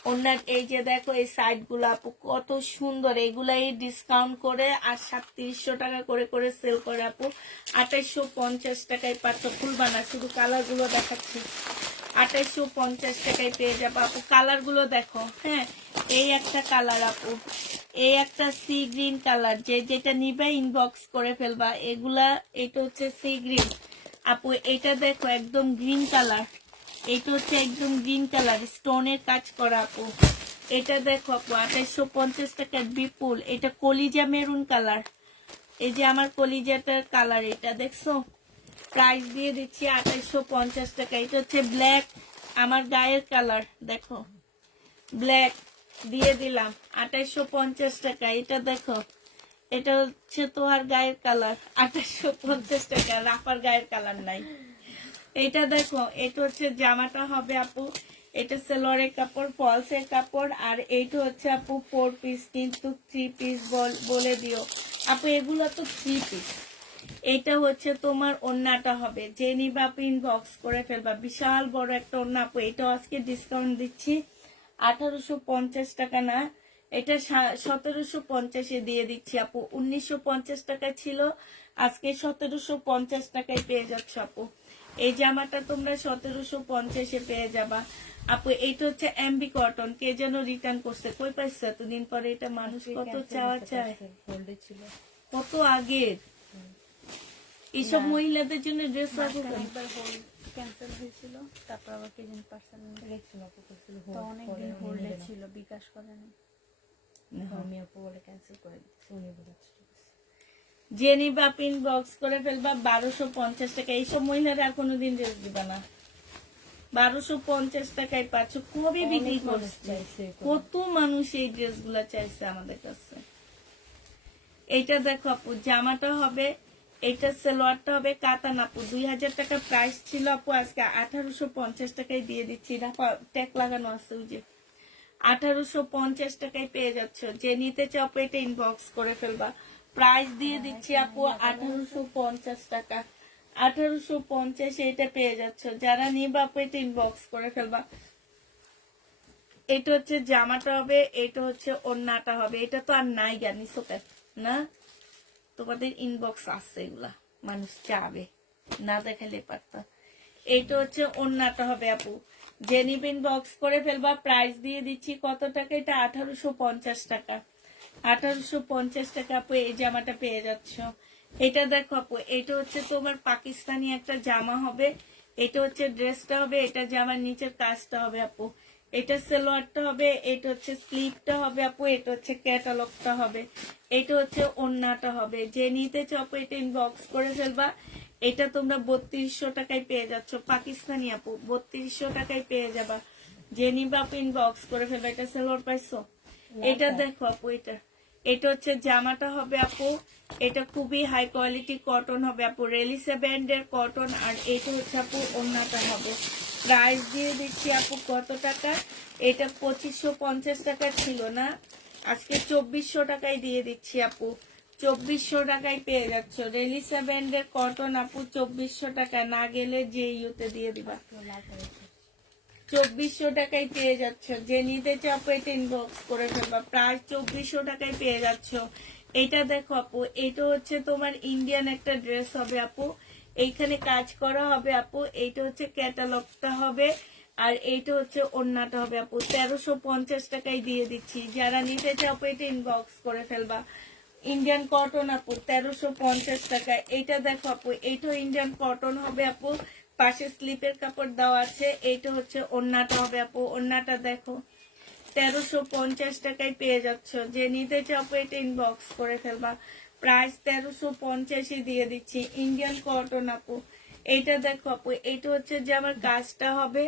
ওড়নার এই যে দেখো এই সাইড গুলো আপু কত সুন্দর, এগুলাই ডিসকাউন্ট করে আর 3700 টাকা করে করে সেল করে আপু। 2850 টাকায় পাচ্ছ, খুলবা না, শুধু কালার গুলো দেখাচ্ছি। 2850 টাকায় পেয়ে যাবো আপু। কালার গুলো দেখো। হ্যাঁ, এই একটা কালার আপু, এই একটা সি গ্রিন কালার, যেটা নিবে ইনবক্স করে ফেলবা। এগুলা এটা হচ্ছে সি গ্রিন আপু। এটা দেখো একদম গ্রিন কালার, এটা হচ্ছে একদম গ্রিন কালার স্টোনের কাজ করা আপু। এটা দেখো আপু 2850 টাকার বিপুল। এটা কলিজা মেরুন কালার, এই যে আমার কলিজাটার কালার, এটা দেখছো। প্রাইস দিয়ে দিচ্ছি 2850 টাকা। এটা হচ্ছে ব্ল্যাক, আমার গায়ের কালার, দেখো ব্ল্যাক দিয়ে দিলাম 2850 টাকা। এটা দেখো, এটা হচ্ছে তোমার গায়ের কালার, 2850 টাকা। রাফার গায়ের কালার নাই। এটা দেখো, এটা হচ্ছে জামাটা হবে আপু, এটা সেলোয়ারের কাপড়, ফলসের কাপড়, আর এইটা হচ্ছে আপু 4 পিস, কিন্তু 3 পিস বলে দিও আপু, এগুলো তো 3 পিস। এটা হচ্ছে তোমার ওড়নাটা হবে, যে নিবা আপু ইনবক্স করে ফেলবা। বিশাল বড় একটা ওড়না আপু, এটাও আজকে ডিসকাউন্ট দিচ্ছি 1850 টাকা না, এটা 1750 দিয়ে দিচ্ছি আপু। 1950 টাকা ছিল, আজকে 1750 টাকায় পেয়ে যাচ্ছ আপু। এই জামাটা তোমরা 1750 পেয়ে যাবা আপু। এইটা হচ্ছে এমবি কটন, কে যেন রিটার্ন করছে, কই পাইছে এতদিন পরে, এটা মানুষ কত চাওয়া চায়, কত আগের। এইসব মহিলাদের জন্য ড্রেস একবার হোল্ড ক্যান্সেল হয়েছিল, তারপর আবার কে যেন পার্সেল তো অনেকদিন হোল্ডে ছিল, বিকাশ করেনি। জেনি বাপিন বক্স করে ফেলবা 1250 টাকা। এইসব মহিলারা আর কোনোদিন ড্রেস দিবা না। 1250 টাকায় পাচ্ছ, কবে বিক্রি করছে, কত মানুষ এই ড্রেস গুলা চাইছে আমাদের কাছে। এইটা দেখো আপু, জামাটা হবে, এটা সালোয়ারটা হবে কাতান আপু। 2000 টাকা প্রাইস ছিল আপু, আজকে 1850 টাকায় দিয়ে দিচ্ছি। ট্যাগ লাগানো আছে ওই যে, 1850 টাকায় পেয়ে যাচ্ছ। যে নিতে চাও আপু এটা ইনবক্স করে ফেলবা। প্রাইস দিয়ে দিচ্ছি আপু 1850 টাকা। 1850 এটা পেয়ে যাচ্ছ, যারা নিবা আপু এটা ইনবক্স করে ফেলবা। এটা হচ্ছে জামাটা হবে, এটা হচ্ছে ওড়নাটা হবে। এটা তো আর নাই জানি সোকে না, তোমাদের ইনবক্স আছে, এগুলা মানুষ চাবে, না দেখালে পারতা। এইটা হচ্ছে ওড়নাটা হবে আপু, যে নিবেন বক্স করে ফেলবা। প্রাইস দিয়ে দিচ্ছি কত টাকা, এটা 1850 টাকা। 1850 টাকা আপু এই জামাটা পেয়ে যাচ্ছ। এটা দেখো আপু, এটা হচ্ছে তোমার পাকিস্তানি একটা জামা হবে, এটা হচ্ছে ড্রেসটা হবে, এটা জামার নিচের কাজটা হবে আপু। এটা সালোয়ারটা হবে, এটা হচ্ছে স্লিভটা হবে আপু, এটা হচ্ছে ক্যাটালগটা হবে, এটা হচ্ছে ওড়নাটা হবে। যে নিতে চাও আপু এটা ইনবক্স করে ফেলবা। এটা তোমরা 3200 টাকায় পেয়ে যাচ্ছ, পাকিস্তানি আপু 3200 টাকায় পেয়ে যাবা। যে নিবা আপু ইনবক্স করে ফেলবা। এটা সালোয়ার পাইছো, এটা দেখো আপু, এটা হচ্ছে জামাটা হবে আপু, এটা খুবই হাই কোয়ালিটি কটন হবে আপু, রেলিসা ব্যান্ডের কটন। আর এটা হচ্ছে আপু ওড়নাটা হবে। প্রাইস দিয়ে দিচ্ছি আপু কত টাকা, এটা 2550 টাকা ছিল না, আজকে 2400 টাকায় দিয়ে দিচ্ছি আপু। 2400 টাকায় পেয়ে যাচ্ছ রেলিসা ব্যান্ডের কটন আপু, 2400 টাকা। না গেলে যে ইউতে দিয়ে দিবা, 2400 টাকায় পেয়ে যাচ্ছ। যে নিতে চাও আপু এটা ইনবক্স করে ফেলবা। প্রায় 2400 টাকায় পেয়ে যাচ্ছ। এটা দেখো আপু, এটা হচ্ছে তোমার ইন্ডিয়ান একটা ড্রেস হবে আপু, এইখানে কাজ করা হবে আপু। এইটা হচ্ছে ক্যাটালগটা হবে, আর এইটা হচ্ছে ওড়নাটা হবে আপু। 1350 টাকায় দিয়ে দিচ্ছি। যারা নিতে চাও আপু এটা ইনবক্স করে ফেলবা। ইন্ডিয়ান কটন আপু 1350 টাকা। এইটা দেখো আপু, এইটাও ইন্ডিয়ান কটন হবে আপু, পাশে স্লিপের কাপড় দেওয়া আছে। এইটা হচ্ছে ওড়নাটা হবে আপু, ওড়নাটা দেখো 1350 টাকায় পেয়ে যাচ্ছ। যে নিতে চাও আপু এটা ইনবক্স করে ফেলবা। প্রাইস 1350 দিয়ে দিচ্ছি। ইন্ডিয়ান কটন আপু, এইটা দেখো আপু, এইটা হচ্ছে যে আমার কাজটা হবে,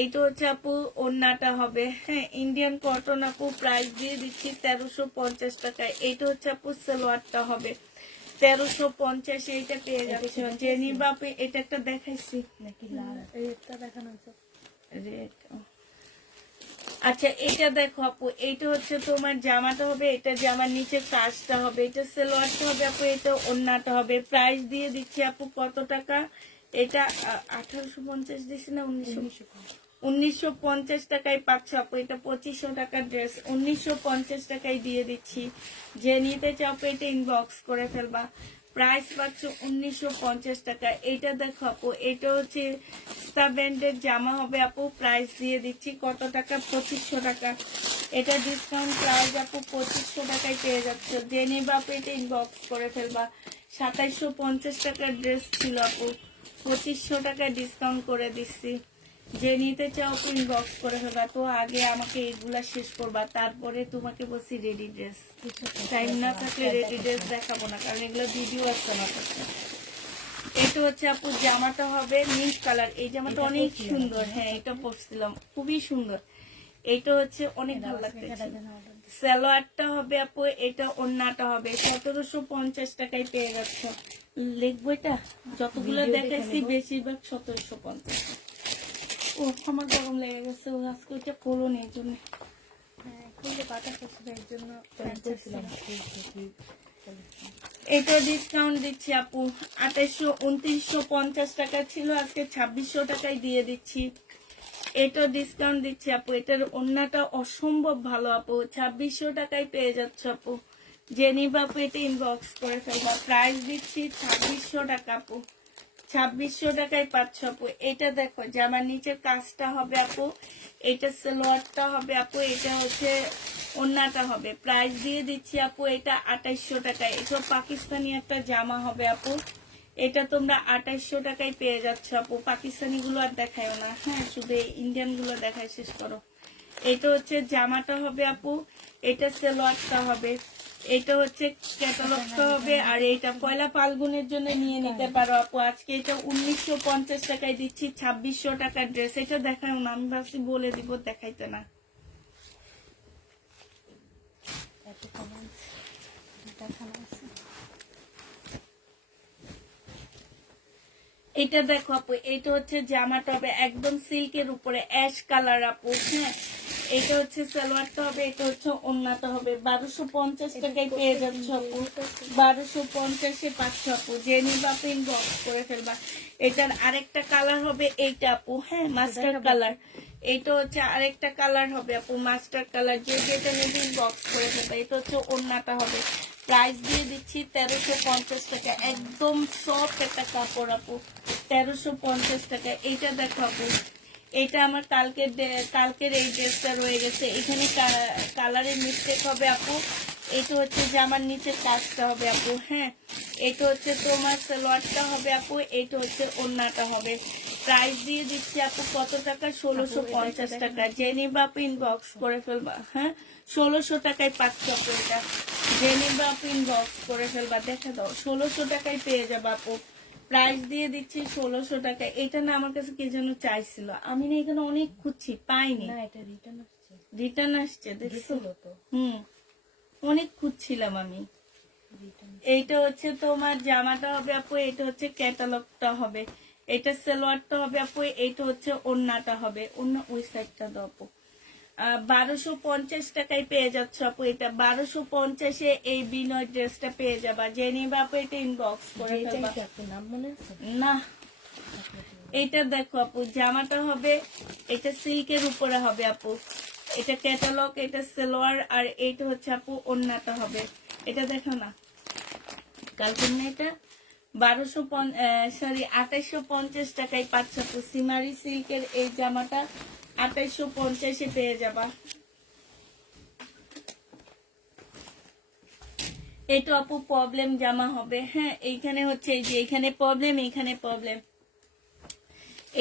এইটা হচ্ছে আপু ওড়নাটা হবে। হ্যাঁ, ইন্ডিয়ান কটন আপু, প্রাইস দিয়ে দিচ্ছি 1350 টাকায়। এইটা হচ্ছে আপু সালোয়ারটা হবে 1350, এইটা পেয়ে যাচ্ছে। যে নিবা আপু, এটা একটা দেখাইছি নাকি লাল, এইটা দেখানো হচ্ছে। রেড, আচ্ছা এটা দেখো আপু, এটা হচ্ছে তোমার জামাটা হবে, এটা জামার নিচে কাজটা হবে, এটা সালোয়ারটা হবে আপু, এটা ওড়নাটা হবে। প্রাইস দিয়ে দিচ্ছি আপু কত টাকা, এটা 1850 দিচ্ছি না 1950 টাকায় পাচ্ছ আপু। এটা 2500 টাকার ড্রেস 1950 টাকায় দিয়ে দিচ্ছি। যে নিতে চাও আপু এটা ইনবক্স করে ফেলবা। প্রাইস পাচ্ছ 1950 টাকা। এটা দেখো আপু, এটা হচ্ছে স্টার ব্র্যান্ডের জামা হবে আপু। প্রাইস দিয়ে দিচ্ছি কত টাকা, 2500 টাকা। এটা ডিসকাউন্ট প্রাইস আপু 2500 টাকায় পেয়ে যাচ্ছ। যে নিবা আপু এটা ইনবক্স করে ফেলবা। 2750 টাকার ড্রেস ছিল আপু, 2500 টাকায় ডিসকাউন্ট করে দিচ্ছি। যে নিতে চাও আপু ইনবক্স করে ফেলবা। তো আগে আমাকে এগুলা শেষ করবা, তারপরে তোমাকে বলছি রেডি ড্রেস। টাইম না থাকলে রেডি ড্রেস দেখাবো না, কারণ এগুলো ভিডিও আসছে আমার কাছে। এটা হচ্ছে আপু জামাটা হবে মিন্ট কালার। এই জামাটা অনেক সুন্দর, হ্যাঁ এটা পরছিলাম, খুবই সুন্দর। এটা হচ্ছে অনেক ভালো লাগতেছে। সালোয়ারটা হবে আপু, এটা ওড়নাটা হবে। 1750 টাকায় পেয়ে যাচ্ছ। লিখবো এটা, যতগুলো দেখাইছি বেশিরভাগ 1750। ও আমার গরম লেগে গেছে, ও আজকে ওইটা খোলো নেই জন্য। হ্যাঁ খুলে বাতাস আসবে এর জন্য এটা ডিসকাউন্ট দিচ্ছি আপু, 2800-2950 টাকা ছিল, আজকে 2600 টাকায় দিয়ে দিচ্ছি। এটা ডিসকাউন্ট দিচ্ছি আপু। এটার ওড়নাটা অসম্ভব ভালো আপু, 2600 টাকায় পেয়ে যাচ্ছ আপু। যে নিবা আপু এটা ইনবক্স করে ফেলবা। প্রাইস দিচ্ছি 2600 টাকা আপু, 2600 টাকায় পাচ্ছ আপু। এটা দেখো জামার নিচের কাজটা হবে আপু, এটা সালোয়ারটা হবে আপু, এটা হচ্ছে ওড়নাটা হবে। প্রাইস দিয়ে দিচ্ছি আপু এটা 2800 টাকায়। এটা পাকিস্তানি একটা জামা হবে আপু, এটা তোমরা 2800 টাকায় পেয়ে যাচ্ছ আপু। পাকিস্তানি গুলো আর দেখায়ও না, হ্যাঁ শুধু ইন্ডিয়ান গুলো দেখায় শেষ করো। এটা হচ্ছে জামাটা হবে আপু, এটা সালোয়ারটা হবে, এটা হচ্ছে ক্যাটালগটা হবে। আর এটা পয়লা ফাল্গুনের জন্য নিয়ে নিতে পারো আপু। আজকে এটা 1950 টাকায় দিচ্ছি, 2600 টাকার ড্রেস। এটা দেখাও না, আমি ভাবছি বলে দিব, দেখাইতে না। এটা দেখো আপু, এটা হচ্ছে জামাটা হবে একদম সিল্কের উপরে অ্যাশ কালার আপু, হ্যাঁ এটা হচ্ছে সালোয়ারটা হবে, এটা হচ্ছে ওড়নাটা হবে। 1250 টাকায় পেয়ে যাচ্ছ আপু, 1250-এ পাচ্ছ আপু। যে নিবা আপু ইনবক্স করে ফেলবা। এটার আরেকটা কালার হবে এইটা আপু, হ্যাঁ মাস্টার কালার। এটা হচ্ছে আরেকটা কালার হবে আপু, মাস্টার কালার। যে যেটা নেবে ইনবক্স করে ফেলবা। এটা হচ্ছে ওড়নাটা হবে। প্রাইস দিয়ে দিচ্ছি 1350 টাকা। একদম সফট একটা কাপড় আপু, 1350 টাকা। এইটা দেখো আপু, এটা আমার কালকের এই ড্রেসটা রয়ে গেছে, এখানে কালারের মিস্টেক হবে আপু। এটা হচ্ছে জামার নিচে কাজটা হবে আপু, হ্যাঁ এটা হচ্ছে তোমার সালোয়ারটা হবে আপু, এটা হচ্ছে ওড়নাটা হবে। প্রাইস দিয়ে দিচ্ছি আপু কত টাকা, 1650 টাকা। যে নিবা আপু ইনবক্স করে ফেলবা, হ্যাঁ 1600 টাকায় পাচ্ছ আপু। এটা যে নিবা আপু ইনবক্স করে ফেলবা, দেখে দাও 1600 টাকায় পেয়ে যাবা আপু। প্রাইস দিয়ে দিচ্ছি 1600 টাকা। এটা না আমার কাছে কে যেন চাইছিল, আমি না এখানে অনেক খুঁজছি পাইনি। রিটার্ন আসছে দেখছো তো, অনেক খুঁজছিলাম আমি। এইটা হচ্ছে তোমার জামাটা হবে আপু, এটা হচ্ছে ক্যাটালগটা হবে, এটা সালোয়ারটা হবে আপু, এইটা হচ্ছে ওড়নাটা হবে। ওড়না ওই সাইডটা দাও আপু। 1250 টাকায় পেয়ে যাচ্ছ আপু। এটা 1250-এ এই বিনয় ড্রেসটা পেয়ে যাবা। যে নিবা আপু এটা ইনবক্স করে ফেলবা। না এটা দেখো আপু, জামাটা হবে, এটা সিল্কের উপরে হবে আপু, এটা ক্যাটালগ, এটা সালোয়ার, আর এইটা হচ্ছে আপু ওড়নাটা হবে। এটা দেখো না, কালকে না এটা 2850 টাকায় পাচ্ছ আপু। সিমারি সিল্কের এই জামাটা 2850-এ পেয়ে যাবা। এটা আপু প্রবলেম জামা হবে, হ্যাঁ এইখানে হচ্ছে এই যে এখানে প্রবলেম, এইখানে প্রবলেম।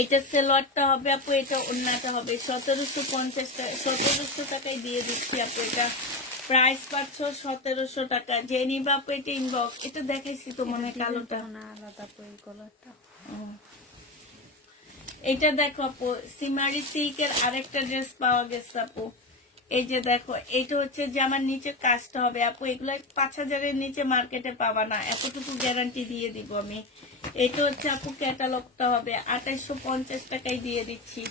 এটা সালোয়ারটা হবে আপু, এটা ওড়নাটা হবে। 1750 টাকা, 1700 টাকায় দিয়ে দিচ্ছি আপু। এটা প্রাইস পাচ্ছ 1700 টাকা। যে নিবা আপু এটা ইনবক্স। এটা দেখাইছি তো মনে হয় কালোটা না আলাদা এই কালারটা। এটা দেখো আপু, সিমারি সিল্কের আরেকটা ড্রেস পাওয়া গেছে আপু। এই যে দেখো, এটা হচ্ছে যে আমার নিচে কাজটা হবে আপু। এগুলো 5000-এর নিচে মার্কেটে পাবা না, এতটুকু গ্যারান্টি দিয়ে দিব আমি। এটা হচ্ছে আপু ক্যাটালগটা হবে, 2850 টাকায় দিয়ে দিচ্ছি।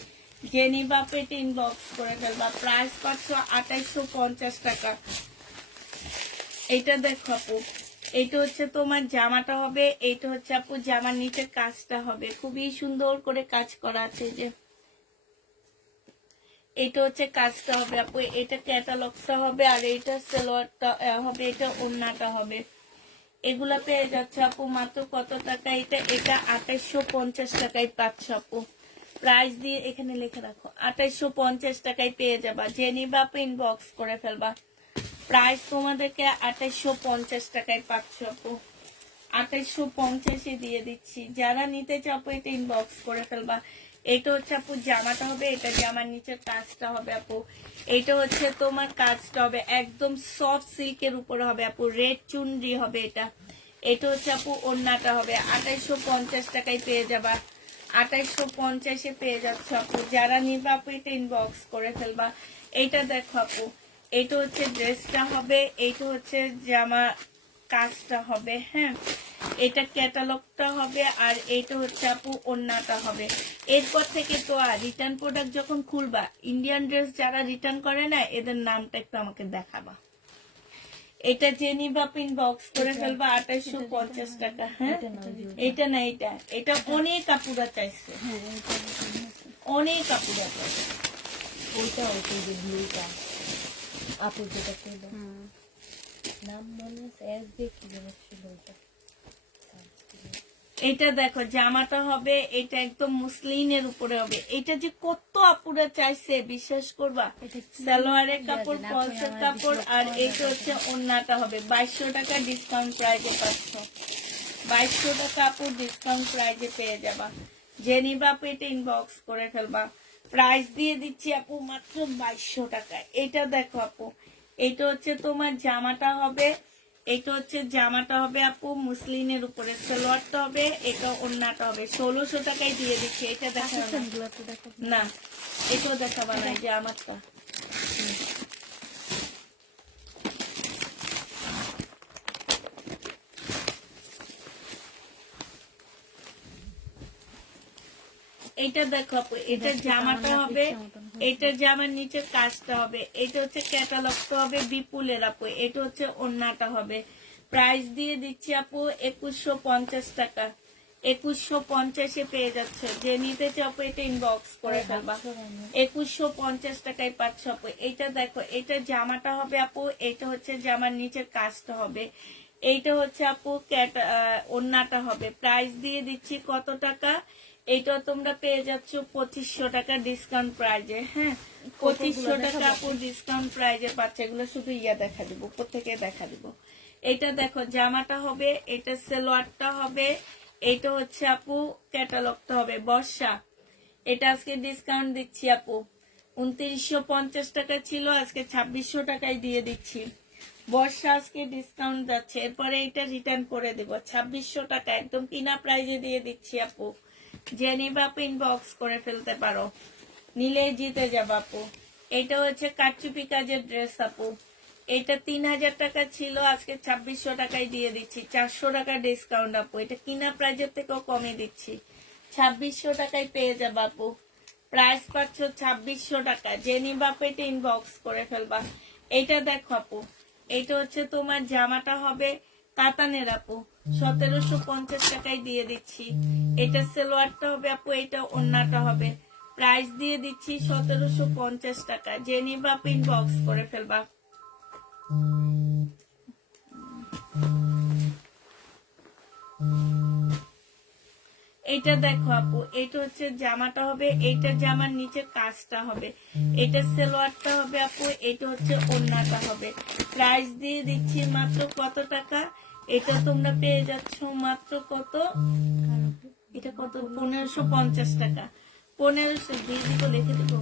যে নিবা আপু এটা ইনবক্স করে ফেলবা। প্রাইস পাচ্ছ 2850 টাকা। এটা দেখো আপু, এটা হচ্ছে তোমার জামাটা হবে, এটা হচ্ছে আপু জামার নিচের কাজটা হবে, খুবই সুন্দর করে কাজ করা আছে। যে এটা হচ্ছে কাজটা হবে আপু, এটা ক্যাটালগটা হবে, আর এটা সালোয়ারটা হবে, এটা ওড়নাটা হবে। এগুলা পেয়ে যাচ্ছে আপু মাত্র কত টাকা? এটা 2850 টাকায় পাচ্ছ আপু। প্রাইস দিয়ে এখানে লিখে রাখো, 2850 টাকায় পেয়ে যাবা। যে নিবা আপু ইনবক্স করে ফেলবা। প্রাইস তোমাদেরকে 2850 টাকায় পাচ্ছ আপু। 2850 দিয়ে দিচ্ছি। যারা নিতে চাও আপু এটা ইনবক্স করে ফেলবা। এটা হচ্ছে আপু জামাটা হবে, এটা জামার নিচের কাজটা হবে আপু। এটা হচ্ছে তোমার কাজটা হবে একদম সফট সিল্কের উপরে হবে আপু, রেড চুনরি হবে এটা। এটা হচ্ছে আপু ওড়নাটা হবে। 2850 টাকায় পেয়ে যাবা। 2850 পেয়ে যাচ্ছ আপু। যারা নিবা আপু এটা ইনবক্স করে ফেলবা। এইটা দেখো আপু, এটা হচ্ছে ড্রেসটা হবে, এইটা হচ্ছে জামা কাজটা হবে। হ্যাঁ, এটা ক্যাটালগটা হবে, আর এইটা হচ্ছে আপু ওড়নাটা হবে। এরপর থেকে তো আর রিটার্ন প্রোডাক্ট যখন খুলবা, ইন্ডিয়ান ড্রেস যারা রিটার্ন করে না এদের নামটা একটু আমাকে দেখাবা। এটা যে নিবা ইনবক্স করে ফেলবা। 2850 টাকা। হ্যাঁ, এটা না, এটা অনেক আপুরা চাইছে, অনেক আপুরা চাইছে। ওইটা ওই যে ব্লুটা আপু যেটা ছিল নাম মনে আছে এসবি কি যেন ছিল ওইটা। এটা দেখো জামাটা হবে, এটা একদম মুসলিনের উপরে হবে। এটা যে কত আপুরা চাইছে বিশ্বাস করবা। সালোয়ারের কাপড়, পলসের কাপড়, আর এইটা হচ্ছে ওড়নাটা হবে। 2200 টাকা ডিসকাউন্ট প্রাইজে পাচ্ছ। 2200 টাকা আপু ডিসকাউন্ট প্রাইজে পেয়ে যাবা। যে নিবা আপু এটা ইনবক্স করে ফেলবা। প্রাইস দিয়ে দিচ্ছি আপু মাত্র 2200 টাকা। এটা দেখো আপু, এটা হচ্ছে তোমার জামাটা হবে, এটা হচ্ছে জামাটা হবে আপু মুসলিনের উপরে, সালোয়ারটা হবে, এটা ওড়নাটা হবে। 1600 টাকায় দিয়ে দিচ্ছি। এটা দেখাবো না, এটাও দেখাবা না, যে আমারটা। এটা দেখো আপু, এটা জামাটা হবে, এটা জামার নিচে কাজটা হবে, এটা হচ্ছে ক্যাটালগটা হবে বিপুলের আপু, এটা হচ্ছে ওড়নাটা হবে। প্রাইস দিয়ে দিচ্ছি আপু 2150 টাকা। 2150 পেয়ে যাচ্ছে। যে নিতে চাও আপু এটা ইনবক্স করে ফেলবা। 2150 টাকায় পাচ্ছ আপু। এটা দেখো, এটা জামাটা হবে আপু, এটা হচ্ছে জামার নিচের কাজটা হবে, এইটা হচ্ছে আপু ওড়নাটা হবে। প্রাইস দিয়ে দিচ্ছি কত টাকা? এইটা তোমরা পেয়ে যাচ্ছ 2500 টাকা ডিসকাউন্ট প্রাইজে। হ্যাঁ, 2500 টাকা আপু ডিসকাউন্ট প্রাইজে পাচ্ছে। এগুলো শুধু দেখা দিব, প্রত্যেকে দেখা দিব। এটা দেখো জামাটা হবে, এটা সালোয়ারটা হবে, এটা হচ্ছে আপু ক্যাটালগটা হবে। বর্ষা, এটা আজকে ডিসকাউন্ট দিচ্ছি আপু। 2950 টাকা ছিল, আজকে 2600 টাকায় দিয়ে দিচ্ছি। বর্ষা আজকে ডিসকাউন্ট যাচ্ছে, এরপরে এটা রিটার্ন করে দেবো 2600 টাকা, একদম কিনা প্রাইজে দিয়ে দিচ্ছি আপু। যে নিবা আপু ইনবক্স করে ফেলতে পারো, নিলে জিতে যাবা আপু। এটা হচ্ছে কারচুপি কাজের ড্রেস আপু, এটা 3000 টাকা ছিল, আজকে 2600 টাকায় দিয়ে দিচ্ছি। 400 টাকা ডিসকাউন্ট আপু, এটা কিনা প্রাইজের থেকেও কমে দিচ্ছি। 2600 টাকায় পেয়ে যাবা আপু। প্রাইস পাচ্ছ 2600 টাকা। যে নিবা আপু এটা ইনবক্স করে ফেলবা। এটা দেখো আপু, এটা হচ্ছে তোমার জামাটা হবে কাতানের আপু, 1750 টাকায় দিয়ে দিচ্ছি। এটা সালোয়ারটা হবে আপু, এটা ওড়নাটা হবে। প্রাইস দিয়ে দিচ্ছি 1750 টাকা। যে নিবা আপু ইনবক্স করে ফেলবা। এটা দেখো আপু, এটা হচ্ছে জামাটা হবে, এটা জামার নিচে কাজটা হবে, এটা সালোয়ারটা হবে আপু, এটা হচ্ছে ওড়নাটা হবে। প্রাইস দিয়ে দিচ্ছি মাত্র কত টাকা? এটা তোমরা পেয়ে যাচ্ছ মাত্র কত? এটা কত? 1550 টাকা। 1500 দিয়ে দিব, লিখে দিব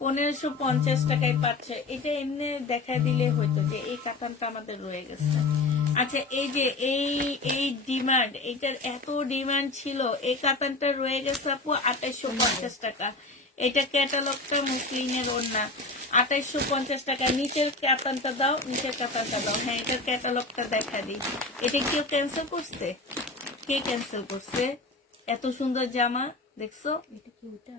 1550 টাকায় পাচ্ছে। এটা এমনি দেখা দিলে হয়তো যে এই কাতানটা আমাদের রয়ে গেছে। আচ্ছা, এই যে এই ডিমান্ড, এটার এত ডিমান্ড ছিল, এই কাতানটা রয়ে গেছে আপু 2850 টাকা। এটা ক্যাটালগটা মুসলিনের ওড়না, 2850 টাকা। নিচের কাতানটা দাও, নিচের কাতানটা দাও। হ্যাঁ, এটার ক্যাটালগটা দেখা দিই। এটা কেউ ক্যান্সেল করছে? কে ক্যান্সেল করছে? এত সুন্দর জামা দেখছো? এটা কি ওটা?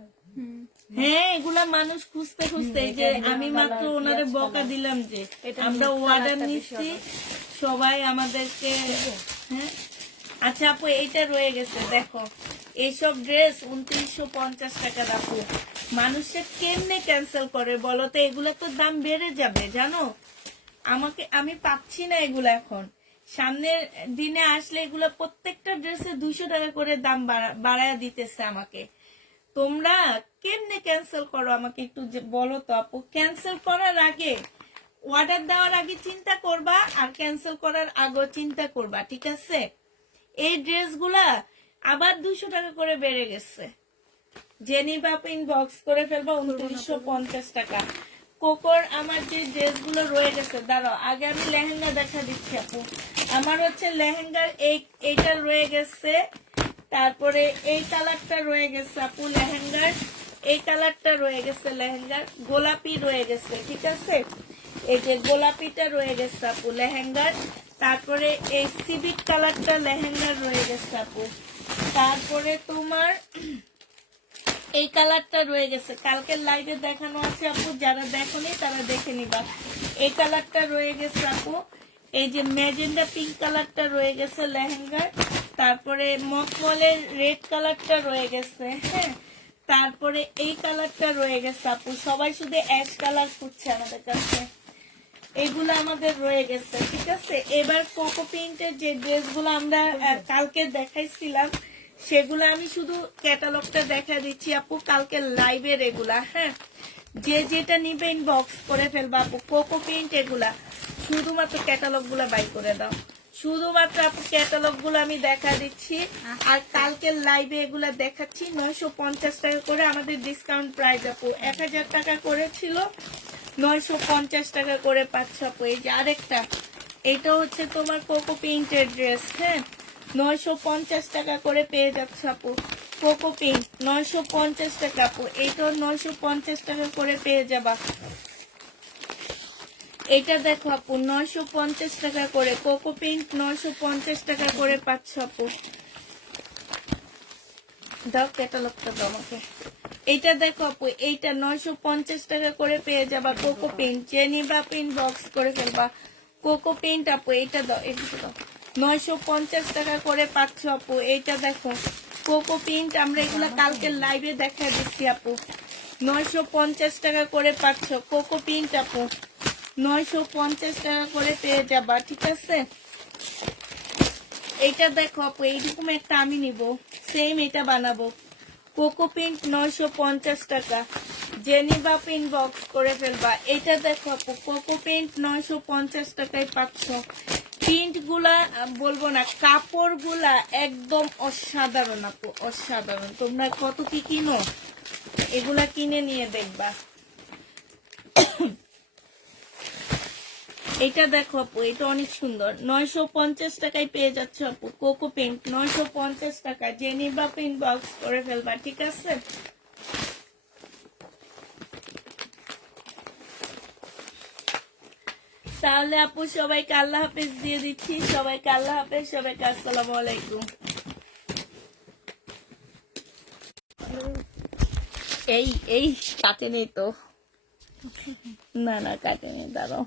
হ্যাঁ, এগুলা মানুষ খুঁজতে খুঁজতে, এই যে আমি মাত্র ওনারে বকা দিলাম যে আমরা অর্ডার নিচ্ছি, সবাই আমাদেরকে। হ্যাঁ, আচ্ছা আপু, এইটা রয়ে গেছে দেখো, এইসব ড্রেস 2950 টাকা। আপু, মানুষে কেমনে ক্যান্সেল করে বলো তো? এগুলা তো দাম বেড়ে যাবে জানো। আমি পাচ্ছি না এগুলো এখন। সামনের দিনে আসলে এগুলো প্রত্যেকটা ড্রেসে 200 টাকা করে দাম বাড়ায় দিতেছে আমাকে। তোমরা কেমনে ক্যান্সেল করো আমাকে একটু বলো তো আপু। ক্যান্সেল করার আগে, অর্ডার দেওয়ার আগে চিন্তা করবা, আর ক্যান্সেল করার আগে চিন্তা করবা, ঠিক আছে? এই ড্রেসগুলা আবার 200 টাকা করে বেড়ে গেছে। জেনি বাপ ইনবক্স করে ফেলবা 2950 টাকা। কোকোর আমার যে ড্রেসগুলো রয়ে গেছে, দাঁড়াও আগে আমি লেহেঙ্গা দেখা দিচ্ছি আপু। আমার হচ্ছে লেহেঙ্গার এইটা রয়ে গেছে, তারপরে এই কালারটা রয়ে গেছে আপু লেহেঙ্গার, এই কালারটা রয়ে গেছে লেহেঙ্গার, গোলাপি রয়ে গেছে, ঠিক আছে? এই যে গোলাপিটা রয়ে গেছে আপু লেহেঙ্গার, তারপরে এই সিভিক কালারটা লেহেঙ্গার রয়ে গেছে আপু, তারপরে তোমার এই কালারটা রয়ে গেছে, কালকের লাইভে দেখানো আছে আপু, যারা দেখোনি তারা দেখে নিবা। এই কালারটা রয়ে গেছে আপু, এই যে ম্যাজেন্ডা পিঙ্ক কালারটা রয়ে গেছে লেহেঙ্গার, তারপরে মখমলের রেড কালারটা রয়ে গেছে, হ্যাঁ, তারপরে এই কালারটা রয়ে গেছে আপু। সবাই শুধু অ্যাশ কালার খুঁজছে আমাদের কাছে, এগুলো আমাদের রয়ে গেছে, ঠিক আছে? এবার কোকো প্রিন্টের যে ড্রেসগুলো আমরা কালকে দেখাইছিলাম, সেগুলো আমি শুধু ক্যাটালগটা দেখা দিচ্ছি আপু, কালকে লাইভের এগুলা। হ্যাঁ, যে যেটা নিবে ইনবক্স করে ফেলবা আপু। কোকো প্রিন্ট এগুলা শুধুমাত্র ক্যাটালগ গুলা বাই করে দাও, শুধুমাত্র আপু ক্যাটালগ গুলো আমি দেখা দিচ্ছি। আর কালকের লাইভে এগুলা দেখাচ্ছি 950 টাকা করে, আমাদের ডিসকাউন্ট প্রাইস আপু। 1000 টাকা করে ছিল, 950 টাকা করে পাচ্ছ আপু। এই যে আরেকটা, এটা হচ্ছে তোমার কোকো প্রিন্টের ড্রেস, হ্যাঁ, 950 টাকা করে পেয়ে যাচ্ছ আপু। কোকো প্রিন্ট 950 টাকা আপু, এইটাও 950 টাকা করে পেয়ে যাবা। এটা দেখো আপু 950 টাকা করে, কোকো প্রিন্ট 950 টাকা করে পাচ্ছ আপু। দাও ক্যাটালগটা দাও আমাকে। এইটা দেখো আপু, এইটা 950 টাকা করে পেয়ে যাবা কোকো প্রিন্ট। যে নিবা ইনবক্স করে ফেলবা কোকো প্রিন্ট আপু। এইটা দাও, এটা দাও, 950 টাকা করে পাচ্ছ আপু। এইটা দেখো কোকো প্রিন্ট, আমরা এগুলা কালকে লাইভে দেখা দিচ্ছি আপু। 950 টাকা করে পাচ্ছ কোকো প্রিন্ট আপু, 950 টাকা করে পেয়ে যাবা, ঠিক আছে? এইটা দেখো আপু, এইরকম একটা আমি নিব, সেম এটা বানাবো। কোকো প্রিন্ট 950 টাকা, জেনিবা ইনবক্স করে ফেলবা। এটা দেখো আপু, কোকো প্রিন্ট 950 টাকায় পাচ্ছ। প্রিন্ট গুলা বলবো না, কাপড় গুলা একদম অসাধারণ আপু, অসাধারণ। তোমরা কত কি কিনো, এগুলা কিনে নিয়ে দেখবা। এটা দেখো আপু, এটা অনেক সুন্দর, 950 টাকায় পেয়ে যাচ্ছ আপু। কোকো প্রিন্ট 950 টাকা, জেনিবা ইনবক্স করে ফেলবা, ঠিক আছে? তাহলে আপু সবাইকে আল্লাহ হাফেজ দিয়ে দিচ্ছি, সবাইকে আল্লাহ হাফেজ, সবাইকে আসসালামু আলাইকুম। এই কাটেনি তো, না কাটেনি, দাঁড়াও।